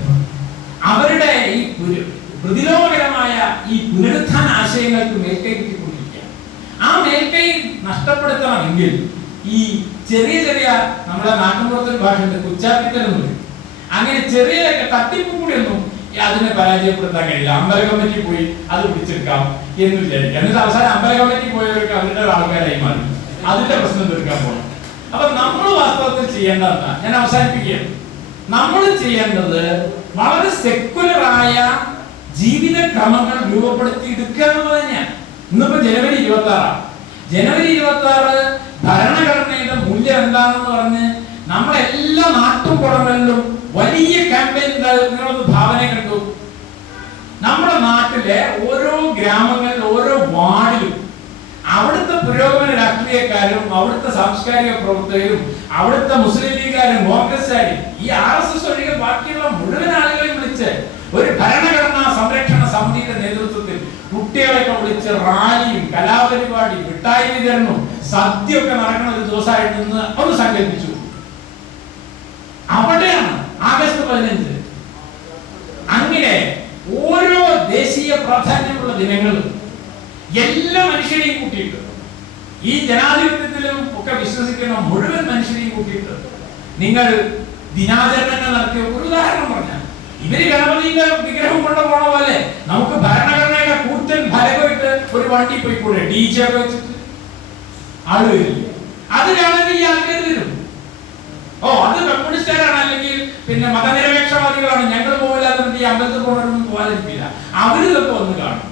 അവരുടെ ഈ പ്രതിലോമകരമായ ഈ പുനരുത്ഥാന ആശയങ്ങൾക്ക് മേൽക്കൈ കിട്ടിക്കൊണ്ടിരിക്കുക. ആ മേൽക്കൈ നഷ്ടപ്പെടുത്തണമെങ്കിൽ ഈ ചെറിയ ചെറിയ നമ്മുടെ നാട്ടുമ്പുറത്തൊരു ഭാഷയുണ്ട്, കുച്ചാപ്പിത്തരൊന്നും. അങ്ങനെ ചെറിയ തട്ടിപ്പ് കൂടിയൊന്നും അതിനെ പരാജയപ്പെടുത്താൻ കഴിയില്ല. അമ്പല കമ്മിറ്റി പോയി അത് പിടിച്ചെടുക്കാം എന്ന് വിചാരിക്കാം. എന്നിട്ട് അവസാനം അമ്പല കമ്മിറ്റി പോയവർക്ക് അവരുടെ ആൾക്കാരായി മാറി അതിന്റെ പ്രശ്നം തീർക്കാൻ പോകണം. അപ്പൊ നമ്മൾ വാസ്തവത്തിൽ ചെയ്യേണ്ടതെന്നാ ഞാൻ അവസാനിപ്പിക്കുകയാണ്. നമ്മൾ ചെയ്യേണ്ടത് വളരെ സെക്കുലറായ ജീവിത ക്രമങ്ങൾ രൂപപ്പെടുത്തി എടുക്കുക എന്നുള്ളത് തന്നെയാണ്. ഇന്നിപ്പോ ജനുവരി 26 ഭരണഘടനയുടെ മൂല്യം എന്താണെന്ന് പറഞ്ഞ് നമ്മളെല്ലാ നാട്ടുപുറങ്ങളിലും വലിയ ക്യാമ്പയിനുകളൊന്ന് ഭാവന കണ്ടു. നമ്മുടെ നാട്ടിലെ ഓരോ ഗ്രാമങ്ങളിലും ഓരോ വാർഡിലും അവിടുത്തെ പുരോഗമന രാഷ്ട്രീയക്കാരും അവിടുത്തെ സാംസ്കാരിക പ്രവർത്തകരും അവിടുത്തെ മുസ്ലിം ലീഗുകാരും കോൺഗ്രസ്സുകാരും ഈ RSS ഒഴികെ ബാക്കിയുള്ള മുഴുവൻ ആളുകളെയും വിളിച്ച് ഒരു ഭരണഘടനാ സംരക്ഷണ സമിതിയുടെ നേതൃത്വത്തിൽ കുട്ടികളെയൊക്കെ വിളിച്ച് റാലിയും കലാപരിപാടിയും മിഠായി വിതരണവും സദ്യയൊക്കെ നടക്കുന്ന ഒരു ദിവസമായിട്ട് നിന്ന് ഒന്ന് സങ്കല്പിച്ചു. അവിടെയാണ് ആഗസ്റ്റ് 15. അങ്ങനെ ഓരോ ദേശീയ പ്രാധാന്യമുള്ള ദിനങ്ങളും എല്ലാ മനുഷ്യരെയും കൂട്ടിയിട്ട്, ഈ ജനാധിപത്യത്തിലും ഒക്കെ വിശ്വസിക്കുന്ന മുഴുവൻ മനുഷ്യരെയും കൂട്ടിയിട്ട് നിങ്ങൾ ദിനാചരണങ്ങൾ നടത്തിയ ഒരു ഉദാഹരണം പറഞ്ഞാൽ, ഇവര് ഗണപതിയുടെ വിഗ്രഹം കൊണ്ടു പോണ പോലെ നമുക്ക് ഭരണഘടനയുടെ കൂറ്റൻ ഫലകമായിട്ട് ഒരു വണ്ടി പോയിക്കൂടെ, DJ ഒക്കെ വെച്ചിട്ട് ആള് വരില്ല. അത് കാണാൻ ഈ ആൾക്കാർ വരും. ഓ അത് കമ്മ്യൂണിസ്റ്റുകാരാണ്, അല്ലെങ്കിൽ പിന്നെ മതനിരപേക്ഷവാദികളാണ്, ഞങ്ങൾ പോകില്ലാതെ ഈ അമ്പലത്തിൽ പോകണമെന്നും പോകാതിരിക്കില്ല, അവരിതൊക്കെ വന്ന് കാണും.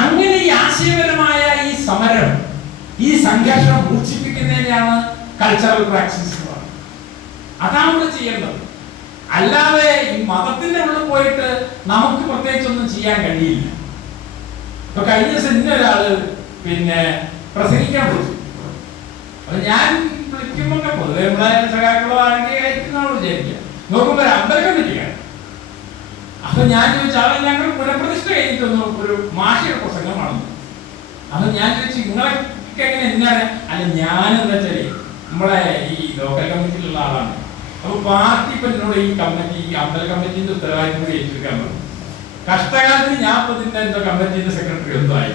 അങ്ങനെ ഈ ആശയപരമായ ഈ സമരം, ഈ സംഘർഷം മൂർച്ഛിപ്പിക്കുന്നതിനെയാണ് കൾച്ചറൽ പ്രാക്ടീസ് എന്ന് പറയുന്നത്. അതാണ് ഇവിടെ ചെയ്യേണ്ടത്. അല്ലാതെ ഈ മതത്തിന്റെ ഉള്ളിൽ പോയിട്ട് നമുക്ക് പ്രത്യേകിച്ചൊന്നും ചെയ്യാൻ കഴിയില്ല. ഇപ്പൊ കഴിഞ്ഞ ദിവസം ഇന്നൊരാള് പിന്നെ പ്രസംഗിക്കാൻ വിളിച്ചു. അപ്പൊ ഞാൻ വിളിക്കുമ്പോ പൊതുവെ നമ്മളെ സഖാക്കളോ ആണെങ്കിൽ അയക്കുന്നതാണ് വിചാരിക്കുക. നോക്കുമ്പോ ഒരു അമ്പലം കമ്മിറ്റിയാണ്. അപ്പൊ ഞാൻ ചോദിച്ചു, അവൻ ഞങ്ങൾ പുനഃപ്രതിഷ്ഠ കഴിഞ്ഞിട്ടൊന്നും ഒരു മാഷിയുടെ പ്രസംഗമാണെന്ന്. അപ്പൊ ഞാൻ ചോദിച്ചു, നിങ്ങളൊക്കെ എങ്ങനെ എന്താണ്? അല്ല, ഞാനെന്താ വെച്ചാല് നമ്മളെ ഈ ലോക്കൽ കമ്മിറ്റിയിലുള്ള ആളാണ്. അപ്പൊ പാർട്ടി ഇപ്പൊ എന്നോട് ഈ കമ്മിറ്റി, ഈ അമ്പല കമ്മിറ്റിന്റെ ഉത്തരവാദിത്വം കൂടി ഏറ്റെടുക്കാൻ പറഞ്ഞു. കഷ്ടകാലത്തിന് ഞാൻ ഇപ്പൊ ഇതിന്റെ എന്തോ കമ്മിറ്റിന്റെ സെക്രട്ടറി എന്തോ ആയി.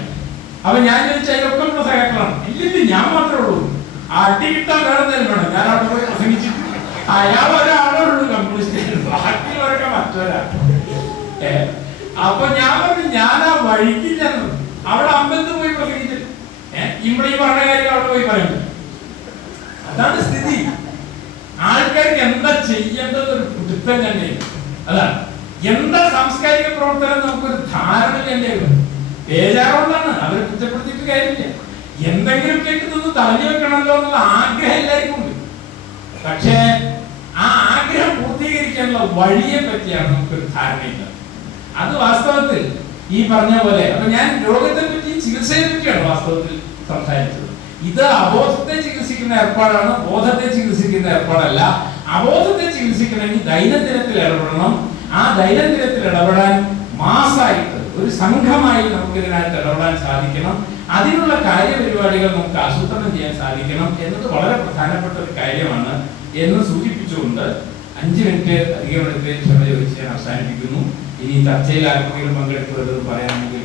അപ്പൊ ഞാൻ ചോദിച്ചാൽ അതിലൊക്കെ നമ്മുടെ സഹാക്കളാണ്. ഇല്ലില്ല, ഞാൻ മാത്രമേ ഉള്ളൂ. അടി കിട്ടാൻ വേറെ എന്തെങ്കിലും വേണം. ഞാൻ അവിടെ പോയി പ്രസംഗിച്ചിട്ട് അയാൾ ഒരാളേ ഉള്ളൂ കമ്മ്യൂണിസ്റ്റ്, ബാക്കിയുള്ളവരൊക്കെ മറ്റൊരാ. അപ്പൊ ഞാൻ പറഞ്ഞു, ഞാൻ ആ വഴിക്കില്ല. അവിടെ അമ്പലത്തിൽ പോയി പ്രസംഗിച്ചിട്ട് ഇവിടെ ഈ പറഞ്ഞ കാര്യം അവിടെ പോയി പറയുന്നു. അതാണ് സ്ഥിതി. ആൾക്കാർക്ക് എന്താ ചെയ്യേണ്ടതൊരു പിടുത്തം തന്നെയാണ്. അതാണ് എന്താ സാംസ്കാരിക പ്രവർത്തനം, നമുക്കൊരു ധാരണ തന്നെയാണ്. ബേജാറുകൊണ്ടാണ്, അവരെ കുറ്റപ്പെടുത്തിയിട്ട് കാര്യമില്ല. എന്തെങ്കിലും കേൾക്കുന്നത് തടഞ്ഞു വെക്കണമല്ലോ എന്നുള്ള ആഗ്രഹം എല്ലാവർക്കും ഉണ്ട്. പക്ഷേ ആ ആഗ്രഹം പൂർത്തീകരിക്കാനുള്ള വഴിയെ പറ്റിയാണ് നമുക്കൊരു ധാരണയില്ല. അത് വാസ്തവത്തിൽ ഈ പറഞ്ഞ പോലെ, അപ്പൊ ഞാൻ രോഗത്തെ പറ്റി, ചികിത്സയെ പറ്റിയാണ് വാസ്തവത്തിൽ സംസാരിച്ചത്. ഇത് അബോധത്തെ ചികിത്സിക്കുന്ന ഏർപ്പാടാണ്, ബോധത്തെ ചികിത്സിക്കുന്ന ഏർപ്പാടല്ല. അബോധത്തെ ചികിത്സിക്കണമെങ്കിൽ ദൈനംദിനത്തിൽ ഇടപെടണം. ആ ദൈനംദിനത്തിൽ ഇടപെടാൻ മാസായിട്ട് ഒരു സംഘമായി നമുക്ക് ഇതിനായിട്ട് ഇടപെടാൻ സാധിക്കണം. അതിനുള്ള കാര്യപരിപാടികൾ നമുക്ക് ആസൂത്രണം ചെയ്യാൻ സാധിക്കണം എന്നത് വളരെ പ്രധാനപ്പെട്ട ഒരു കാര്യമാണ് എന്ന് സൂചിപ്പിച്ചുകൊണ്ട് 5 മിനിറ്റ് അധികം എടുത്ത് ക്ഷമ ചോദിച്ച് ഞാൻ അവസാനിപ്പിക്കുന്നു. ഇനി ചർച്ചയിൽ ആർക്കെങ്കിലും പങ്കെടുക്കുന്നത് പറയാമെങ്കിൽ